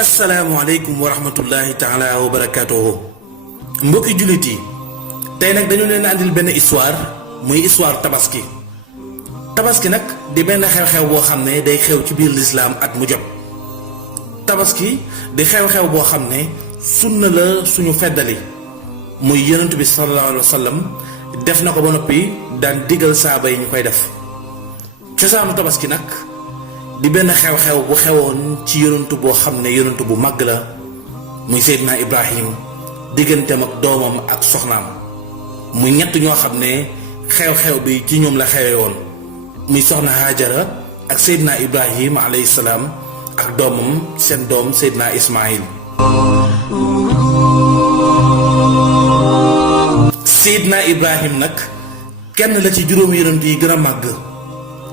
asalaamaaleykum wa rahmatullahi taala wa barakaatuhu mbokki jullit yi tey nag dañu leen andil benn histoire muy histoire tabaski nag di benn xew-xew boo xam ne day xew ci biir lislaam at mu jot. tabaski di xew-xew boo xam ne sunna la suñu feddali muy yonent bi sallallahu alayhi wa sallam def na ko ba noppi daan digal saaba yi ñu koy def. cosaanu tabaski nag di benn xew-xew bu xewoon ci yonent boo xam ne yonent bu màgg la muy Seydina Ibrahim digganteem ak doomam ak soxnaam muy ñett ñoo xam ne xew-xew bi ci ñoom la xewe woon muy soxna Haajara ak Seydina Ibrahim alayhi salaam ak doomam seen doom Seydina Ismaïl. Seydina Ibrahim nag kenn la ci juróom yonent yi gën a màgg,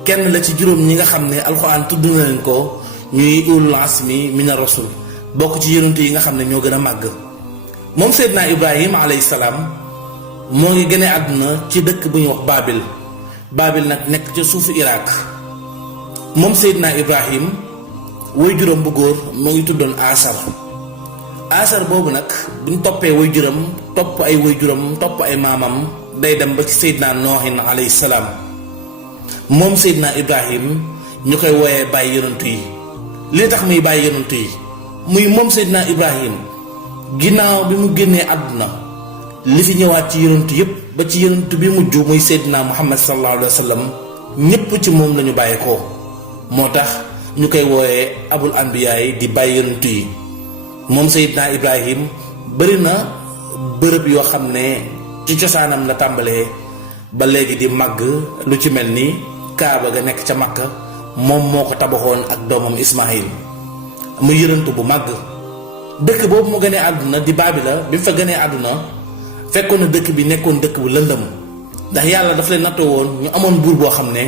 kenn la ci juróom ñi nga xam ne alxuraan tudd na leen ko ñuy ulul asmi mina rasul, bokk ci yonent yi nga xam ne ñoo gën a màgg. moom Seydina Ibrahim alayhi salaam moo ngi gënee àdduna ci dëkk bu ñuy wax Baabil nag nekk ca suufu Irak. moom Seydina Ibrahim way juróom bu góor moo ngi tuddoon Asar boobu nag buñ toppee way juróom topp ay way juróom topp ay maamam day dem ba ci Seydina Noohin alayhi salaam. moom Seydina Ibrahim ñu koy wooyee bàyyi yonantu yi. li tax muy bàyyi yonantu yi muy moom Seydina Ibrahim ginnaaw bi mu génnee àdduna li fi ñëwaat ci yonantu yépp ba ci yonantu bi mujj muy Seydina Muhammad sallallahu alayhi wa sallam ñépp ci moom lañu bàyyi ko moo tax ñu koy wooyee abul anbiyaa yi di bàyyi yonantu yi. moom Seydina Ibrahim bari na bërëb yoo xam ne ci cosaanam la tàmbalee ba léegi di màgg, lu ci mel ni Kaaba ga nekk ca Makka moom moo ko tabaxoon ak doomam Ismaïl mu yërëntu bu màgg. dëkk boobu mu gënee àdduna di Baabila bi mu fa gënee àdduna fekkoon na dëkk bi nekkoon dëkk bu lëndëm ndax yàlla daf leen nattoo woon ñu amoon buur boo xam ne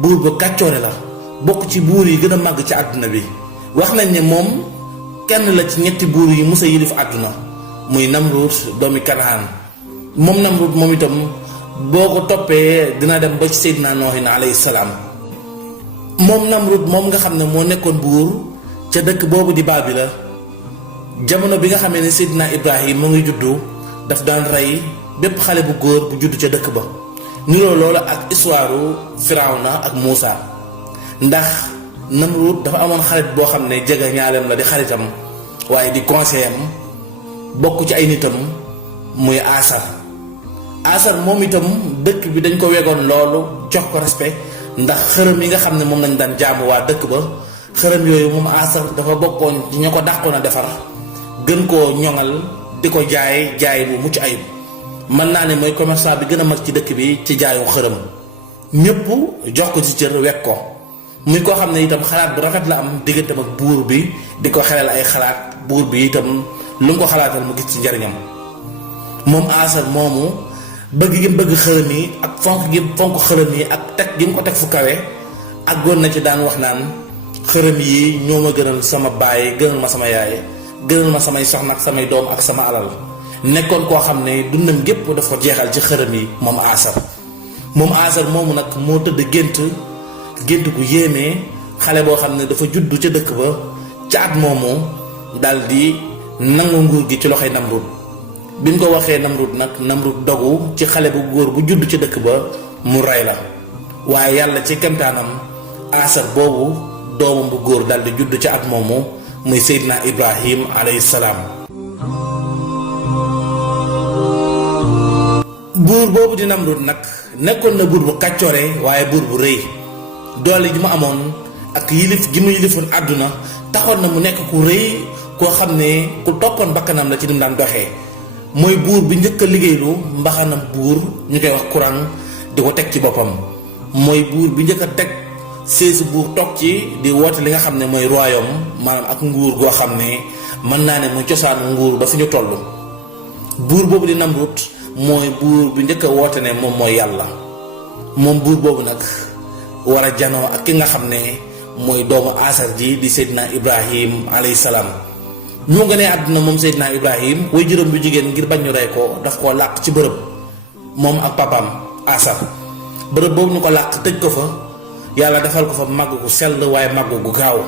buur ba kàccoore la, bokk ci buur yi gën a màgg ci àdduna bi. wax nañ ne moom kenn la ci ñetti buur yi musa yilif àdduna muy Namrud doomi Kanaan. moom Namrud moom itam boo ko toppee dina dem ba ci Seydina Noohin alayhi salaam. moom Namrud moom nga xam ne moo nekkoon buur ca dëkk boobu di Baabila jamono bi nga xamee ne Seydina Ibrahim mu ngi juddu daf daan rey bépp xale bu góor bu juddu ca dëkk ba. niroo loolu ak histoire Firawna ak Muusa ndax Namrud dafa amoon xarit boo xam ne jege ñaaleem la di xaritam waaye di conseiller am bokk ci ay nitam muy Asar moom itam dëkk bi dañ ko wegoon loolu jox ko respect ndax xërëm yi nga xam ne moom lañ daan jaamu waa dëkk ba. xërëm yooyu moom Asar dafa bokkoon ci ña ko dàqoon a defar gën koo ñoŋal di ko jaay bu mucc ayib. mën naa ne mooy commerçant bi gën a mag ci dëkk bi ci jaayu xërëm ñépp jox ko ci cër wekk ko muy koo xam ne itam xalaat bu rafet la am digganteem ak buur bi di ko xelal ay xalaat buur bi itam lu mu ko xalaatal mu gis ci njariñam. moom Asar moomu bëgg gi bëgg xërëm yi ak fonk xërëm yi ak teg gi mu ko teg fu kawe ak góor na ci daan wax naan xërëm yi ñoo ma gënal sama baay gënal ma sama yaay gënal ma samay soxna ak samay doom ak sama alal. nekkoon koo xam ne dundam gépp daf ko jeexal ci xërëm yi moom Asar moomu nag moo tëdd gént gu yéemee xale boo xam ne dafa juddu ca dëkk ba ca at moomu dal di nangu nguur gi ci loxoy Namrud. bi ñu ko waxee Namrud dogu ci xale bu góor bu juddu ca dëkk ba mu rey la waaye yàlla ci kemtaanam Asar boobu doomam bu góor dal di juddu ca at moomu muy Seydina Ibrahim alayhi salaam. buur boobu di Namrud nag nekkoon na buur bu kàccoore waaye buur bu rëy. doole ji mu amoon ak yilif gi mu yilifoon àdduna taxoon na mu nekk ku rëy koo xam ne ku toppoon bakkanam la ci nim daan doxee. mooy buur bi njëkk a liggéeylu mbaxanam buur ñu koy wax courant di ko teg ci boppam. mooy buur bi njëkk a teg seesu buur toog ci di woote li nga xam ne mooy royaume maanaam ak nguur goo xam ne mën naa ne muy cosaanu nguur ba fi ñu toll. buur boobu di Namrud mooy buur bi njëkk a woote ne moom mooy yàlla. moom buur boobu nag war a janoo ak ki nga xam ne mooy doomu Asar ji di Seydina Ibrahim alayhi salaam. ñu nga ne àdduna moom Seydina Ibrahim way juróom bu jigéen ngir bañ ñu rey ko daf koo làq ci bërëb moom ak papaam Asar. bërëb boobu ñu ko làq tëj ko fa yàlla defal ko fa màgg gu sell waaye màgg gu gaaw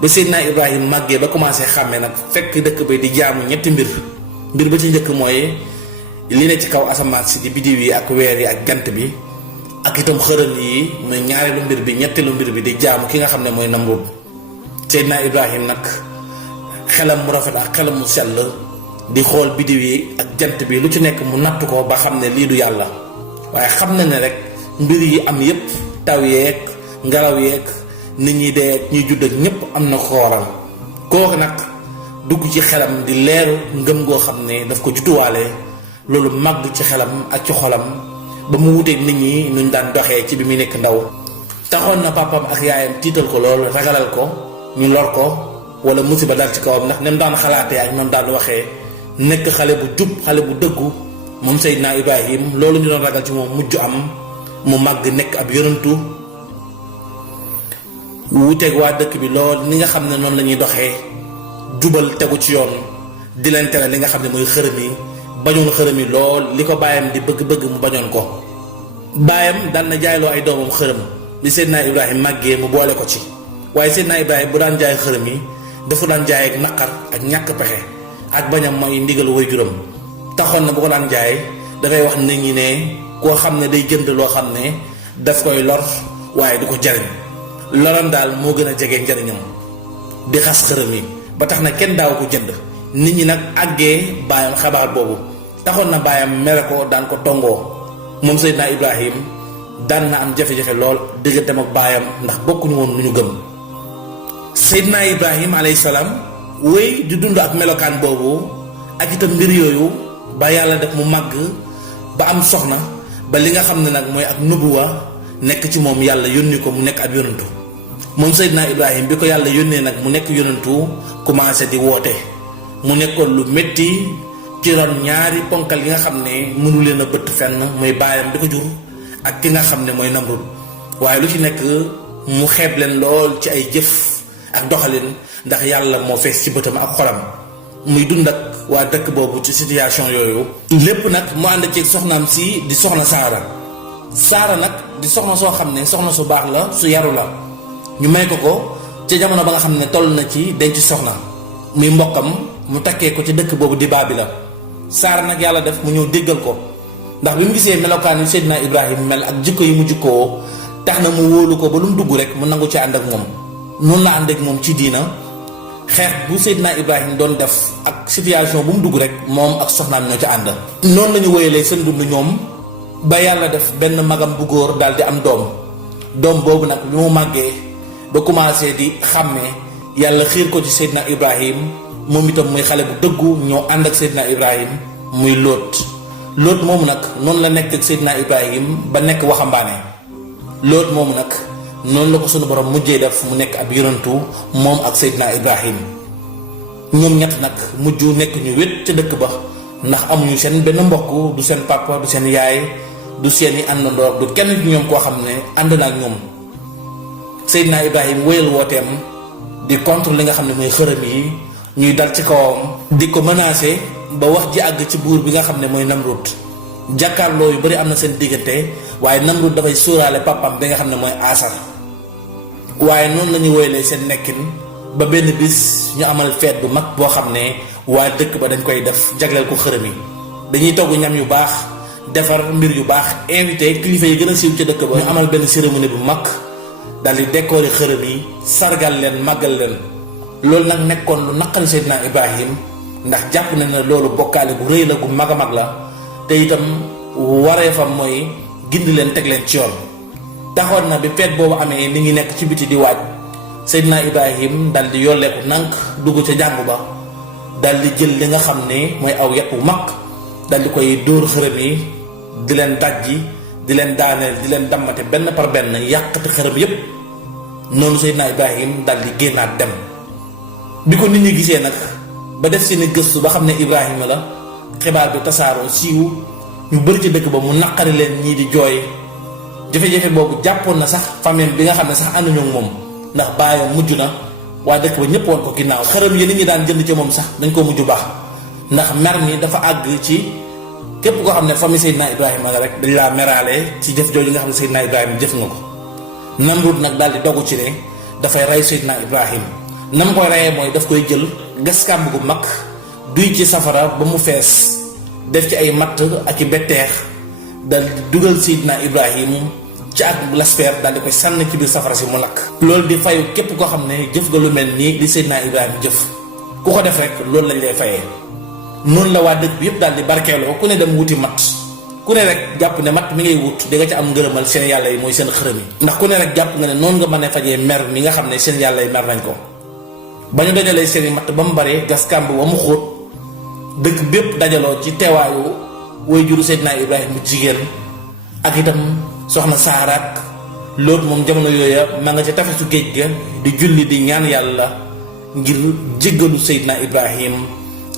ba Seydina Ibrahim màggee ba commencé xàmmee nag fekk dëkk bi di jaamu ñetti mbir ba ci njëkk mooy li ne ci kaw asamaan si di biddiw yi ak weer yi ak jant bi ak itam xërëm yi muy ñaareelu mbir bi ñetteelu mbir bi di jaamu ki nga xam ne mooy Namrud. Seydina Ibrahim nag xelam mu rafet ak xelam mu sell di xool biddiw yi ak jant bi lu ci nekk mu natt ko ba xam ne lii du yàlla waaye xam na ne rek mbir yi am yépp taw yeeg ngelaw yeeg nit ñi dee ñuy judd ak ñépp am na ko waral kooku nag dugg ci xelam di leeru ngëm goo xam ne daf ko jutuwaale loolu màgg ci xelam ak ci xolam ba mu wuteeg nit ñi nuñ daan doxee ci bi muy nekk ndaw taxoon na papam ak yaayam tiital ko lool ragalal ko ñu lor ko wala musiba dal ci kawam ndax nem daan xalaatee ak noonu daan waxee nekk xale bu jub xale bu dëggu moom Seydina Ibrahim loolu ñu doon ragal ci moom mujj am mu màgg nekk ab yonantu wuuteeg waa dëkk bi lool ni nga xam ne noonu la ñuy doxee jubal tegu ci yoon di leen tere li nga xam ne mooy xërëm yi bañoon xërëm yi lool li ko baayam di bëgg-bëgg mu bañoon ko baayam daan na jaayloo ay doomam xërëm li Seydina Ibrahim màggee mu boole ko ci waaye Seydina Ibrahim bu daan jaay xërëm yi dafa daan jaay ak naqar ak ñàkk pexe ak bañam mooy ndigalu waajuram taxoon na bu ko daan jaay dafay wax nit ñi ne koo xam ne day jënd loo xam ne daf koy lor waaye du ko jariñ loram daal moo gën a jege njariñam di xas xërëm yi ba tax na kenn daaw ko jënd nit ñi nag àggee baayam xabaar boobu taxoon na baayam mere ko daan ko tongoo moom Seydina Ibrahim daan na am jafe-jafe lool digganteem ak baayam ndax bokkuñu woon lu ñu gëm Seydina Ibrahim alayhi salaam wéy di dund ak melokaan boobu ak itam mbir yooyu ba yàlla def mu màgg ba am soxna ba li nga xam ne nag mooy ak nubuwa nekk ci moom yàlla yónni ko mu nekk ab yonantu moom Seydina Ibrahim bi ko yàlla yónnee nag mu nekk yonantu commencé di woote mu nekkoon lu métti ci ron ñaari ponkal yi nga xam ne mënu leen a bëtt fenn muy baayam di ko jur ak ki nga xam ne mooy Namrud waaye lu ci nekk mu xeeb leen lool ci ay jëf ak doxalin ndax yàlla moo fees ci bëtam ak xolam muy dund ak waa dëkk boobu ci situation yooyu lépp nag mu ànd ci soxnaam si di soxna Saara nag di soxna soo xam ne soxna su baax la su yaru la ñu may ko ca jamono ba nga xam ne toll na ci denc soxna muy mbokkam mu takkee ko ci dëkk boobu di Baabila Saara nag yàlla def mu ñëw déggal ko ndax bi mu gisee melokaan yu Seydina Ibrahim mel ak jikko yi mu jikkoo tax na mu wóolu ko ba lu mu dugg rek mu nangu ci ànd ak moom noonu la ànd ak moom ci diina xeex bu Seydina Ibrahim doon def ak situation bu mu dugg rek moom ak soxnaam ñoo ca ànd noonu la ñu wéyalee seen dund ñoom ba yàlla def benn magam bu góor daal di am doom boobu nag bi mu màggee ba commencé di xàmmee yàlla xiir ko ci Seydina Ibrahim moom itam muy xale bu dëggu ñoo ànd ak Seydina Ibrahim muy Lóot moomu nag noonu la nekk ak Seydina Ibrahim ba nekk waxambaane Lóot moomu nag noonu la ko sunu borom mujjee def mu nekk ab yonantu moom ak Seydina Ibrahim ñoom ñett nag mujj nekk ñu wét ca dëkk ba ndax amuñu seen benn mbokk du seen papa du seen yaay du seeni àndandoor du kenn ci ñoom koo xam ne ànd na ak ñoom Seydina Ibrahim wéyal wooteem di contre li nga xam ne mooy xërëm yi ñuy dal ci kawam di ko menacé ba wax ji àgg ci buur bi nga xam ne mooy Namrud jàkkaarloo yu bari am na seen diggante waaye Namrud dafay sóoraale papam bi nga xam ne mooy Asar waaye noonu la ñuy woyalee seen nekkin ba benn bis ñu amal feet bu mag boo xam ne waa dëkk ba dañ koy def jagleel ko xërëm yi dañuy togg ñam yu baax defar mbir yu baax invité kilifa yi gën a siiw ca dëkk ba ñu amal benn cérémonie bu mag dal di décorer xërëm yi sargal leen màggal leen loolu nag nekkoon lu naqari Seydina Ibrahim ndax jàpp na ne loolu bokkaale bu rëy la gu mag a mag la te itam wareefam mooy gindi leen teg leen ci yoon taxoon na bi feet boobu amee ni ngi nekk ci biti di waaj Seydina Ibrahim dal di yolleeku nànk dugg ca jàngu ba dal di jël li nga xam ne mooy aw yat wu mag dal di koy dóor xërëm yi di leen dajji di leen daaneel di leen dammate benn par benn yàqati xërëm yépp noonu Seydina Ibrahim dal di génnaat dem bi ko nit ñi gisee nag ba def seeni gëstu ba xam ne Ibrahima la xibaar bi tasaaroo siiw ñu bëri ci dëkk ba mu naqari leen ñii di jooy jafe-jafe boobu jàppoon na sax famille bi nga xam ne sax ànduñu ak moom ndax baayam mujj na waa dëkk ba ñëpp woon ko ginnaaw xërëm yi nit ñi daan jënd ci moom sax dañ koo mujj baax ndax mer mi dafa àgg ci képp koo xam ne famille Seydina Ibrahima la rek dañ laa meraale ci jëf jooju nga xam ne Seydina Ibrahima jëf nga ko Namrud nag daal di dogu ci ne dafay rey Seydina Ibrahim nam koy reyee mooy daf koy jël gas kàmb gu mag duy ci safara ba mu fees def ci ay matt ak i betteex dal di dugal Seydina Ibrahim ci ak laspeer daal di koy sànni ci biir safara si mu lakk. loolu di fayu képp koo xam ne jëf nga lu mel nii li Seydina Ibrahim jëf ku ko def rek loolu lañ lay fayee. noonu la waa dëkk bi yëpp daal di barkeeloo ku ne dem wuti matt ku ne rek jàpp ne matt mi ngay wut di nga ci am ngërëmal seen yàlla yi mooy seen xërëm yi. ndax ku ne rek jàpp nga ne noonu nga mën a fajee mer mi nga xam ne seen yàlla yi mer nañ ko. ba ñu dajalee seen i matt ba mu bare gas kàmb ba mu xóot dëkk bépp dajaloo ci teewaayu way juru Seydina Ibrahim bu jigéen ak itam soxna Saaraak Lóot moom jamono yooya ma nga ca tafesu géej ga di julli di ñaan yàlla ngir jéggalu Seydina Ibrahim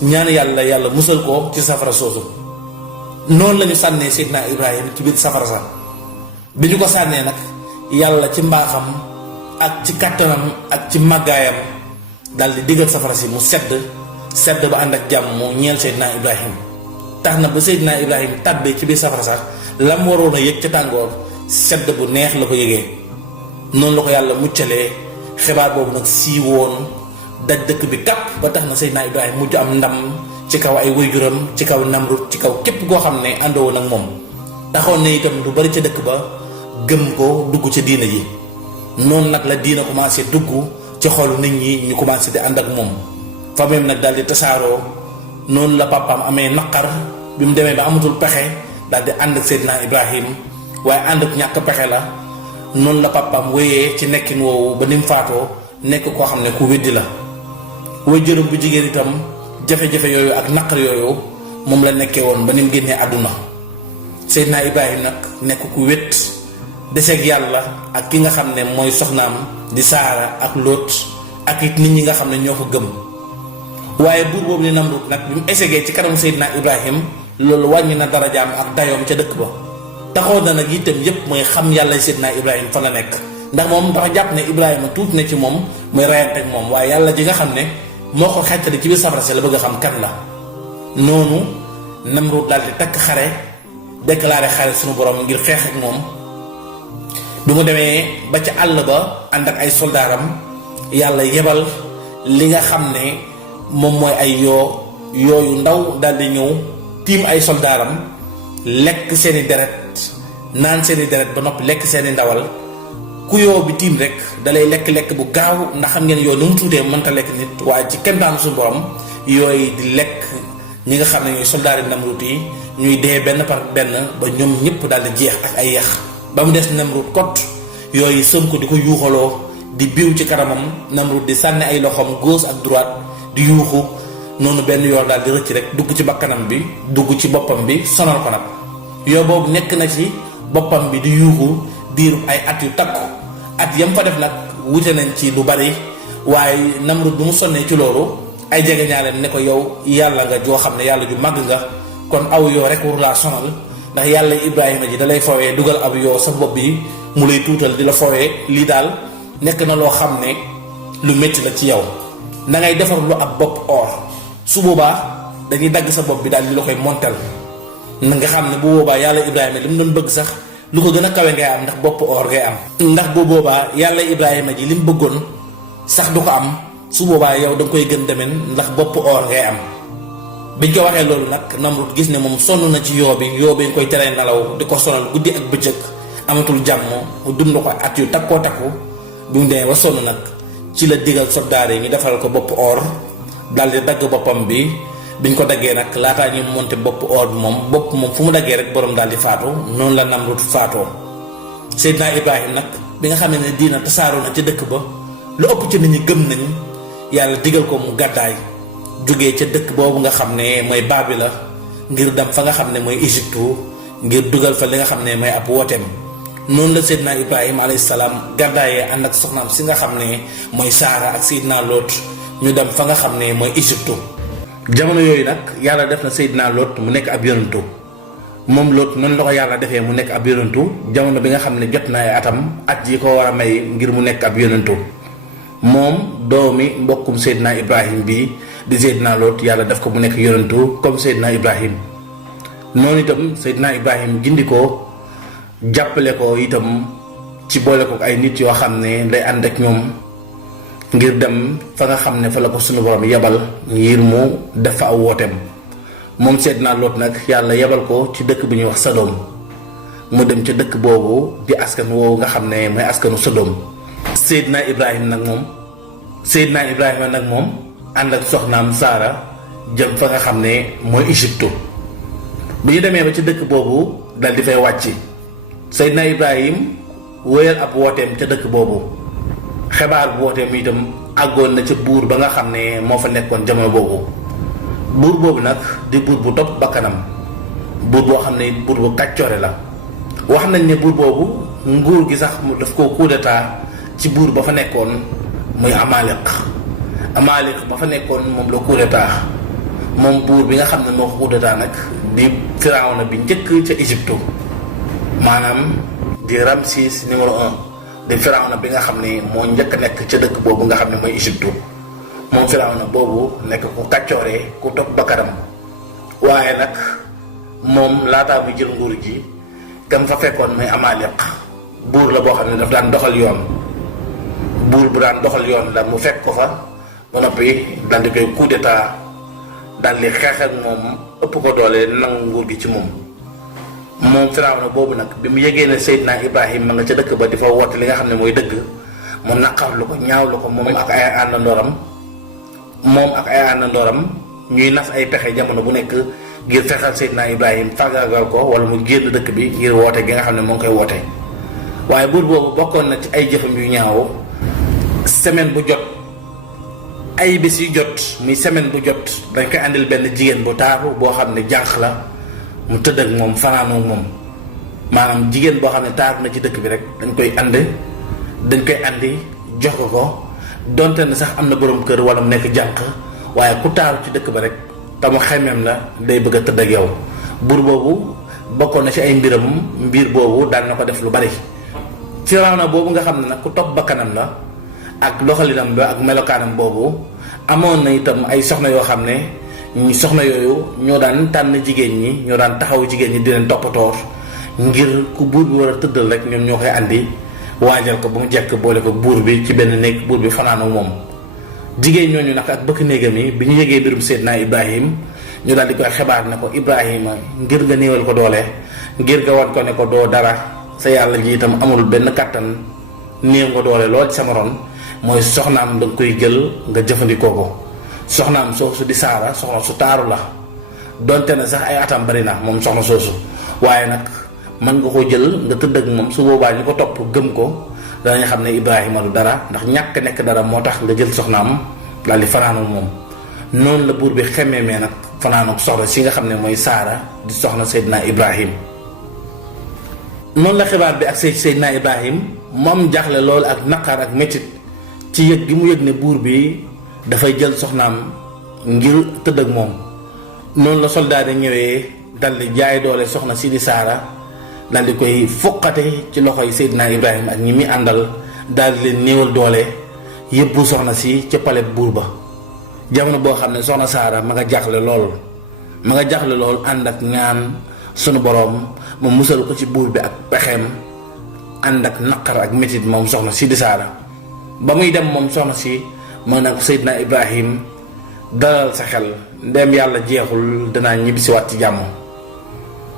ñaan yàlla musal ko ci safara soosu. noonu la ñu sànnee Seydina Ibrahim ci biir safara sax bi ñu ko sànnee nag yàlla ci mbaaxam ak ci kàttanam ak ci màggaayam dal di digal safara si mu sedd ba ànd ak jàmm mu ñeel Seydina Ibrahim tax na ba Seydina Ibrahim tàbbee ci biir safara sax lam waroon a yëg ca tàngoor sedd bu neex la ko yëgee. noonu la ko yàlla muccalee xibaar boobu nag siiwoon daj dëkk bi kàpp ba tax na Seydina Ibrahim mujj am ndam ci kaw ay waajuram ci kaw Namrud ci kaw képp koo xam ne àndowoon ak moom. taxoon ne itam lu bari ca dëkk ba gëm ko dugg ca diina ji noonu nag la diina commencé dugg ci xolu nit ñi ñu commencé di ànd ak moom. famille nag daal di tasaaroo noonu la papaam amee naqar bi mu demee ba amatul pexe daal di ànd ak Seydina Ibrahim waaye ànd ak ñàkk pexe la noonu la papaam wéyee ci nekkin woowu ba ni mu faatoo nekk koo xam ne ku weddi la. waajuram bu jigéen itam jafe-jafe yooyu ak naqar yooyu moom la nekkee woon ba ni mu génnee àdduna. Seydina Ibrahim nag nekk ku wét deseeg yàlla ak ki nga xam ne mooy soxnaam di Saara ak Lóot ak it nit ñi nga xam ne ñoo ko gëm. waaye buur boobu ni Namrud nag bi mu esegee ci kanamu Seydina Ibrahim loolu wàññi na darajaam ak dayoom ca dëkk ba taxoon na nag itam yépp mooy xam yàlla Seydina Ibrahim fa la nekk ndax moom dafa jàpp ne Ibrahima tuuti na ci moom mooy rayante ak moom waaye yàlla ji nga xam ne moo ko xettali ci biir safara si la bëgg a xam kan la. noonu Namrud daal di takk xare déclaré xare suñu borom ngir xeex ak moom bi mu demee ba ca àll ba ànd ak ay soldaaram yàlla yebal li nga xam ne moom mooy ay yooyu ndaw daal di ñëw tiim ay soldaaram lekk seeni deret naan seeni deret ba noppi lekk seeni ndawal ku yoo bi tiim rek dalay lekk-lekk bu gaaw ndax xam ngeen yoo nu mu tuutee mënta lekk nit waaye ci kemtaanu suñu borom yooyu di lekk ñi nga xam ne ñooy soldaari Namrud yi ñuy dee benn par benn ba ñoom ñëpp daal di jeex ak ay yax ba mu des Namrud kot yooyu sëm ko di ko yuuxaloo di biiw ci kanamam Namrud di sànni ay loxoom gauche ak droite di yuuxu noonu benn yoon daal di rëcc rek dugg ci bakkanam bi dugg ci boppam bi sonal ko nag yoo boobu nekk na ci boppam bi di yuuxu diiru ay at yu takku at yam fa def nag wute nañ ci lu bari waaye Namrud bu mu sonnee ci loolu ay jege ñaaleem ne ko yow yàlla nga joo xam ne yàlla ju màgg nga kon aw yoo rek waru laa sonal ndax yàlla Ibrahima ji da lay fawee dugal ab yoo sa bopp bi mu lay tuutal di la fawee lii daal nekk na loo xam ne lu métti la ci yow na ngay defar lu ab bopp or su boobaa dañuy dagg sa bopp bi daal di la koy montal na nga xam ne bu boobaa yàlla Ibrahima li mu doon bëgg sax lu ko gën a kawe ngay am ndax bopp or ngay am ndax bu boobaa yàlla Ibrahima ji li mu bëggoon sax du ko am su boobaa yow da nga koy gën demen ndax bopp or ngay am. biñ ko waxee loolu nag Namrud gis ne moom sonn na ci yoo bi nga koy teree nelaw di ko sonal guddi ak bëccëg amatul jàmm mu dund ko at yu takkoo takku bi mu demee ba sonn nag ci la digal soldaar yi ñu defaral ko bopp or daal di dagg boppam bi biñ ko daggee nag laataa ñu monte bopp or bi moom fu mu daggee rek borom daal di faatu noonu la Namrud faatoo. Seydina Ibrahim nag bi nga xam ne diina tasaaroo na ci dëkk ba lu ëpp ci nit ñi gëm nañ yàlla digal ko mu gàddaay jógee ca dëkk boobu nga xam ne mooy Babila ngir dem fa nga xam ne mooy Égypte ngir dugal fa li nga xam ne mooy ab wooteem. noonu la Seydina Ibrahima alayhi salaam gàddaayee ànd ak soxnaam si nga xam ne mooy Saara ak Seydina Lóot ñu dem fa nga xam ne mooy Égypte. jamono yooyu nag yàlla def na Seydina Lóot mu nekk ab yonantu moom Lóot noonu la ko yàlla defee mu nekk ab yonantu jamono bi nga xam ne jot na ay atam at yi ko war a may ngir mu nekk ab yonantu moom doomi mbokkum Seydina Ibrahim bi di Seydina Lóot yàlla def ko mu nekk yonantu comme Seydina Ibrahim noonu itam Seydina Ibrahim gindi ko jàppale ko itam ci boole ko ay nit yoo xam ne day ànd ak ñoom ngir dem fa nga xam ne fa la ko sunu borom yebal ngir mu def fa aw wooteem. moom Seydina Lot nag yàlla yebal ko ci dëkk bu ñuy wax Sodom mu dem ca dëkk boobu di askan woowu nga xam ne mooy askanu Sodom. Seydina Ibrahima nag moom ànd ak soxnaam Saara jëm fa nga xam ne mooy Égypte. bu ñu demee ba ci dëkk boobu dal di fay wàcc Seydina Ibrahim wéyal ab wooteem ca dëkk boobu. xibaar bu wooteem itam àggoon na ca buur ba nga xam ne moo fa nekkoon jamono boobu. buur boobu nag di buur bu topp bakkanam, buur boo xam ne buur bu kàccoore la. wax nañ ne buur boobu nguur gi sax mu daf koo coup d'état ci buur ba fa nekkoon muy Amalek ba fa nekkoon moom la coup d'état moom buur bi nga xam ne moo ko coup d'état nag di Firawna bi njëkk ca Égypte, maanaam di Ramsis numéro 1 di Firawna bi nga xam ne moo njëkk nekk ca dëkk boobu nga xam ne mooy Égypte. moom Firawna boobu nekk ku kàccooree ku topp bakkanam, waaye nag moom laataa muy jël nguur gi kam fa fekkoon muy Amalek buur la boo xam ne daf daan doxal yoon. buur bu daan doxal yoon la mu fekk ko fa ba noppi daal di koy coup d'état daal di xeex ak moom ëpp ko doole nangu nguur gi ci moom. moom Firawna boobu nag bi mu yëgee ne Seydina Ibrahim ma nga ca dëkk ba di fa woote li nga xam ne mooy dëgg mu naqarlu ko ñaawlu ko moom ak ay àndandooram ñuy nas ay pexe jamono bu nekk ngir fexeel Seydina Ibrahim fàggaagal ko wala mu génn dëkk bi ngir woote gi nga xam ne moo ngi koy woote. waaye buur boobu bokkoon na ci ay jëfam yu ñaaw semaine bu jot ay bés yu jot muy semaine bu jot dañ koy àndil benn jigéen bu taaru boo xam ne jànq la mu tëdd ak moom fanaanoo moom. maanaam jigéen boo xam ne taaru na ci dëkk bi rek dañ koy andi jox ko donte ne sax am na borom kër wala mu nekk jànq waaye ku taaru ci dëkk ba rek te mu xemeem la day bëgg a tëdd ak yow. buur boobu bokkoon na ci ay mbir boobu daan na ko def lu bari. Firawna boobu nga xam ne nag ku topp bakkanam la ak doxalinam ba ak melokaanam boobu amoon na itam ay soxna yoo xam ne soxna yooyu ñoo daan tànn jigéen ñi, ñoo daan taxaw jigéen ñi di leen toppatoor ngir ku buur bi war a tëddal rek ñoom ñoo koy andi waajal ko ba mu jekk boole ko buur bi ci benn néeg buur bi fanaanu moom. jigéen ñooñu nag ak bëkk néegam yi bi ñu yëgee mbirum Seydina Ibrahim ñu daal di koy xibaar ne ko Ibrahima ngir nga néewal ko doole, ngir nga wan ko ne ko doo dara, sa yàlla ji itam amul benn kàttan, néew nga doole lool ci sama ron, mooy soxnaam da nga koy jël nga jëfandikoo ko. soxnaam soosu di Saara soxna su taaru la donte ne sax ay atam bari na moom soxna soosu, waaye nag mën nga ko jël nga tëdd ak moom su boobaa ñu ko topp gëm ko danañ xam ne Ibrahima du dara, ndax ñàkk nekk dara moo tax nga jël soxnaam daal di fanaanu moom. noonu la buur bi xemmeemee nag fanaanu soxna si nga xam ne mooy Saara di soxna Seydina Ibrahim. noonu la xibaar bi ak Seydina Ibrahim mu am jaaxle lool ak naqar ak métit ci yëg gi mu yëg ne buur bi dafay jël soxnaam ngir tëdd ak moom. noonu la soldaar yi ñëwee dal di jaay doole soxna si di Saara dal di koy foqate ci loxoy Seydina Ibrahim ak ñi muy àndal daal di leen néewal doole yëbbu soxna si ca palais buur ba. jamono boo xam ne soxna Saara ma nga jaaxle lool ànd ak ñaan sunu boroom mu musal ko ci buur bi ak pexeem, ànd ak naqar ak métit moom soxna si di Saara. ba muy dem moom soxna si moo nag Seydina Ibrahim dalal sa xel, ndem yàlla jeexul danaa ñibbisiwaat ci jàmm.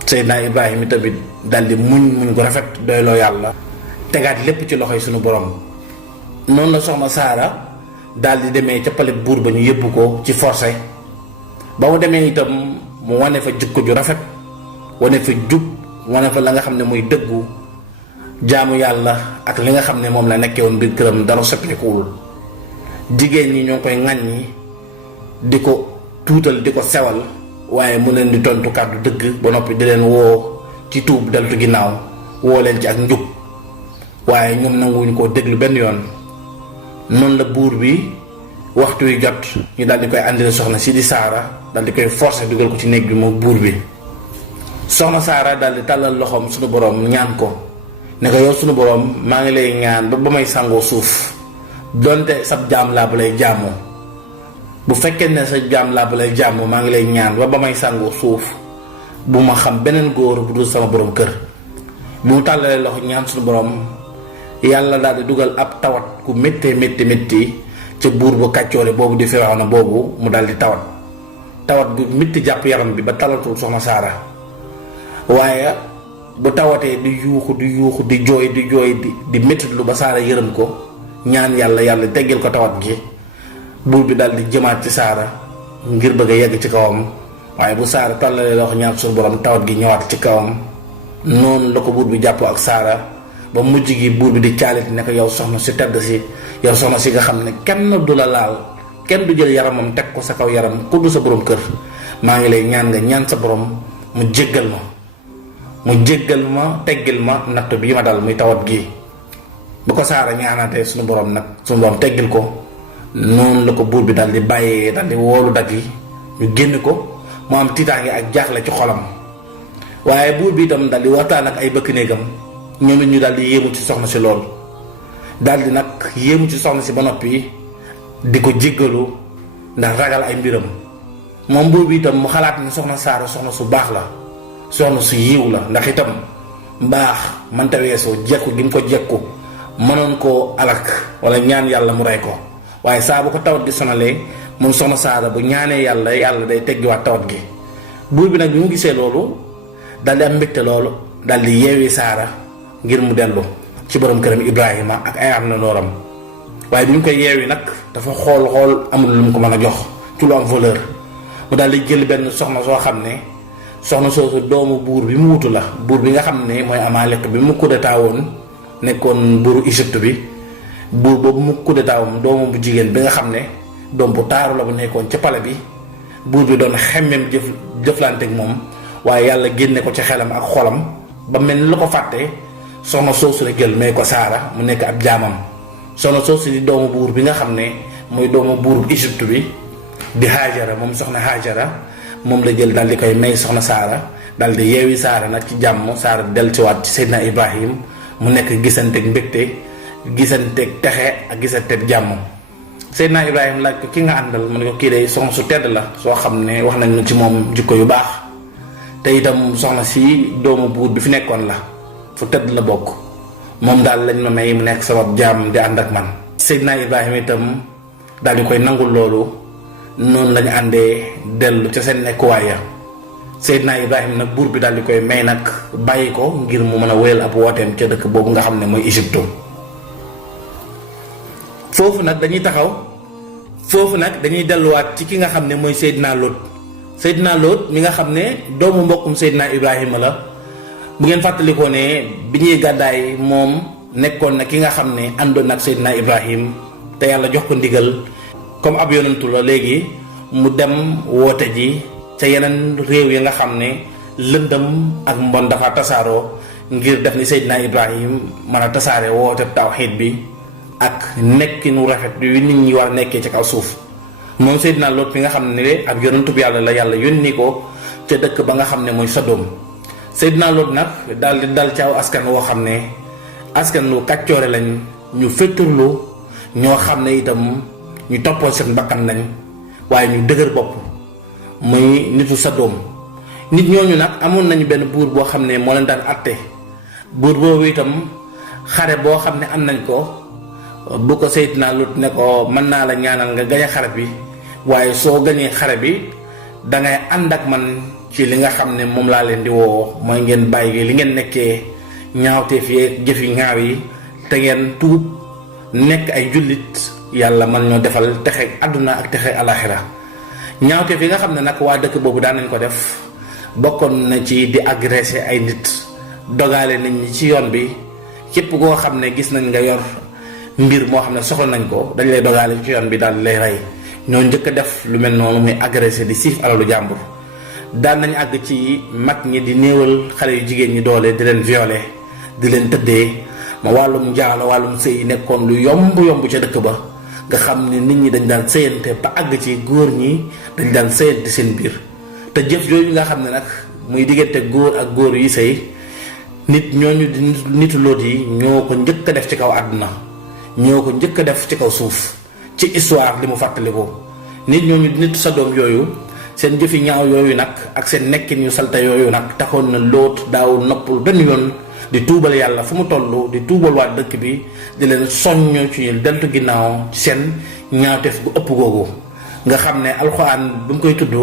Seydina Ibrahim tamit daldi muñ ko rafet doyloo yàlla tegaat lépp ci loxoy sunu borom. noonu la soxna Saara daldi demee ca palais buur ba ñu yóbbu ko ci forcé. ba mu demee itam mu wane fa jikko ju rafet, wane fa jub, wane fa la nga xam ne muy dëggu, jaamu yàlla ak li nga xam ne moom la nekkee woon biir këram dara soppikuwul. jigéen ñi ñoo koy ŋàññi di ko tuutal di ko sewal, waaye mu leen di tontu kàddu dëgg ba noppi di leen woo ci tuub deltu ginnaaw, woo leen ci ak njub, waaye ñoom nanguwuñ koo déglu benn yoon. noonu la buur bi waxtu wi jot ñu daal di koy àndil soxna si di Saara daal di koy forcer dugal ko ci néeg bi moom buur bi. soxna Saara daal di tàllal loxoom sunu borom ñaan ko ne ko yow sunu borom maa ngi lay ñaan ba may sangoo suuf donte sab jaam laa ba lay jaamoo. bu fekkee ne sa jaam laa ba lay jaamoo maa ngi lay ñaan ba may sangoo suuf bu ma xam beneen góor bu dul sama borom kër. bi mu tàllalee loxo ñaan sunu borom yàlla daal di dugal ab tawat ku méttee métti ca buur bu kàccoore boobu di Firawna boobu mu daal di tawat bu mitti jàpp yaram bi ba talatul soxna Saara. waaye bu tawatee di yuuxu di jooy di méttitlu ba Saara yërëm ko ñaan yàlla teggil ko tawat gi. buur bi daal di jëmaat ci Saara ngir bëgg a yegg ci kawam, waaye bu Saara tàllalee loxo ñaan suñu borom tawat gi ñëwaat ci kawam. noonu la ko buur bi jàppoo ak Saara ba mujj gi buur bi di caalit ne ko yow soxna si tedd si, yow soxna si nga xam ne kenn du la laal, kenn du jël yaramam teg ko sa kaw yaram ku du sa borom kër. maa ngi lay ñaan nga ñaan sa borom mu jéggal ma teggil ma natt bii ma dal muy tawat gi. bu ko Saara ñaanaatee suñu borom teggil ko. noonu la ko buur bi daal di bàyyee daal di woolu dag yi ñu génn ko mu am tiitaange ak jaaxle ci xolam. waaye buur bi itam daal di waxtaan ak ay bëkk néegam ñoom it ñu daal di yéemu ci soxna si lool. daal di nag yéemu ci soxna si ba noppi di ko jéggalu ndax ragal ay mbiram. moom buur bi itam mu xalaat ni soxna Saara soxna su baax la, soxna su yiw la, ndax itam mbaax mënta weesoo jekku gi mu ko jekku mënoon koo alak wala ñaan yàlla mu rey ko. waaye saa bu ko tawat gi sonalee moom soxna Saara bu ñaanee yàlla day teggiwaat tawat gi. buur bi nag bi mu gisee loolu daal di am mbégte loolu daal di yeewi Saara ngir mu dellu ci borom këram Ibrahima ak ay am na nooram. waaye bi ñu koy yeewi nag dafa xool amul lu mu ko mën a jox ci lu am valeur. mu daal di jël benn soxna soo xam ne soxna soosu doomu buur bi mu wutu la, buur bi nga xam ne mooy Amalek bi mu kudeta woon nekkoon buuru Égypte bi. buur boobu mu kudeta woon doomu bu jigéen bi nga xam ne doom bu taaru la bu nekkoon ca pale bi. buur bi doon xemmem jëflante ak moom, waaye yàlla génne ko ci xelam ak xolam ba mel ni la ko fàtte. soxna soosu la jël may ko Saara mu nekk ab jaamam. soxna soosu di doomu buur bi nga xam ne mooy doomu buur Égypte bi di Haajara, moom soxna Haajara moom la jël daal di koy may soxna Saara daal di yeewi Saara nag ci jàmm. Saara dellusiwaat ci Seydina Ibrahim mu nekk gisanteeg mbégte, gisanteeg texe ak gisanteeg jàmm. Seydina Ibrahim laaj ko ki nga àndal mu ne ko kii day soxna su tedd la soo xam ne wax nañ ci moom jikko yu baax, te itam soxna si doomu buur bi fi nekkoon la, fu tedd la bokk. moom daal lañ ma may mu nekk sama jaam di ànd ak man. Seydina Ibrahim itam daal di koy nangul loolu. noonu lañu àndee dellu ca seen nekkuwaay ya. Seydina Ibrahim nag buur bi daal di koy may nag bàyyi ko ngir mu mën a wéyal ab wooteem ca dëkk boobu nga xam ne mooy Égypte. foofu nag dañuy delluwaat ci ki nga xam ne mooy Seydina Lot mi nga xam ne doomu mbokkum Seydina Ibrahima la. bu ngeen fàttalikoo ne bi ñuy gàddaay moom nekkoon na ki nga xam ne àndoon nag Seydina Ibrahim te yàlla jox ko ndigal comme ab yonantu la léegi mu dem woote ji ca yeneen réew yi nga xam ne lëndëm ak mbon dafa tasaaroo ngir def ni Seydina Ibrahim mën a tasaare woote tawxiid bi ak nekkinu rafet bi nit ñi war a nekkee ci kaw suuf. moom Seydina Lot mi nga xam ne ab yonantu bi yàlla la, yàlla yónni ko ca dëkk ba nga xam ne mooy Sodom. Seydina Lot nag daal di dal ci aw askan woo xam ne askan lu kàccoore lañ, ñu fétturlu, ñoo xam ne itam ñu toppoon seen bakkan lañ, waaye ñu dëgër bopp, muy nitu Sodom. nit ñooñu nag amoon nañu benn buur boo xam ne moo leen daan atte. buur boobu itam xare boo xam ne am nañ ko, bu ko Seydina Lot ne ko mën naa la ñaanal nga gañe xare bi, waaye soo gañee xare bi dangay ànd ak man ci li nga xam ne moom laa leen di woo, mooy ngeen bàyyi li ngeen nekkee ñaawteef yeeg jëfi ñaaw yi te ngeen tuub nekk ay jullit. yàlla man ñoo defal texe àdduna ak texe alaxira. ñaawteef yi nga xam ne nag waa dëkk boobu daan nañ ko def bokkoon na ci di agressé ay nit, dogale nit ñi ci yoon bi. képp koo xam ne gis nañ nga yor mbir moo xam ne soxla nañ ko dañ lay dogale ci yoon bi daal di lay rey. ñoo njëkk a def lu mel noonu muy agressé di siif alalu jàmbur. daan nañ àgg ci mag ñi di néewal xale yu jigéen ñi doole, di leen violer, di leen tëddee. ma wàllum njaalo wàllum sëy nekkoon lu yomb ca dëkk ba, nga xam ne nit ñi dañ daan sëyante ba àgg ci góor ñi dañ daan sëyante seen biir. te jëf yooyu nga xam ne nag muy diggante góor ak góor yi sëy, nit ñooñu di nitu Lot yi ñoo ko njëkk a def ci kaw àdduna, ñoo ko njëkk a def ci kaw suuf ci histoire li mu fàttaliku. nit ñooñu di nitu Sodom yooyu seen jëfi ñaaw yooyu nag ak seen nekkin yu salte yooyu nag taxoon na Lot daawul noppul benn yoon di tuubal yàlla fu mu toll, di tuubal waa dëkk bi, di leen soññ ci deltu ginnaaw ci seen ñaawteef bu ëpp googu nga xam ne alxuraan bi mu koy tudd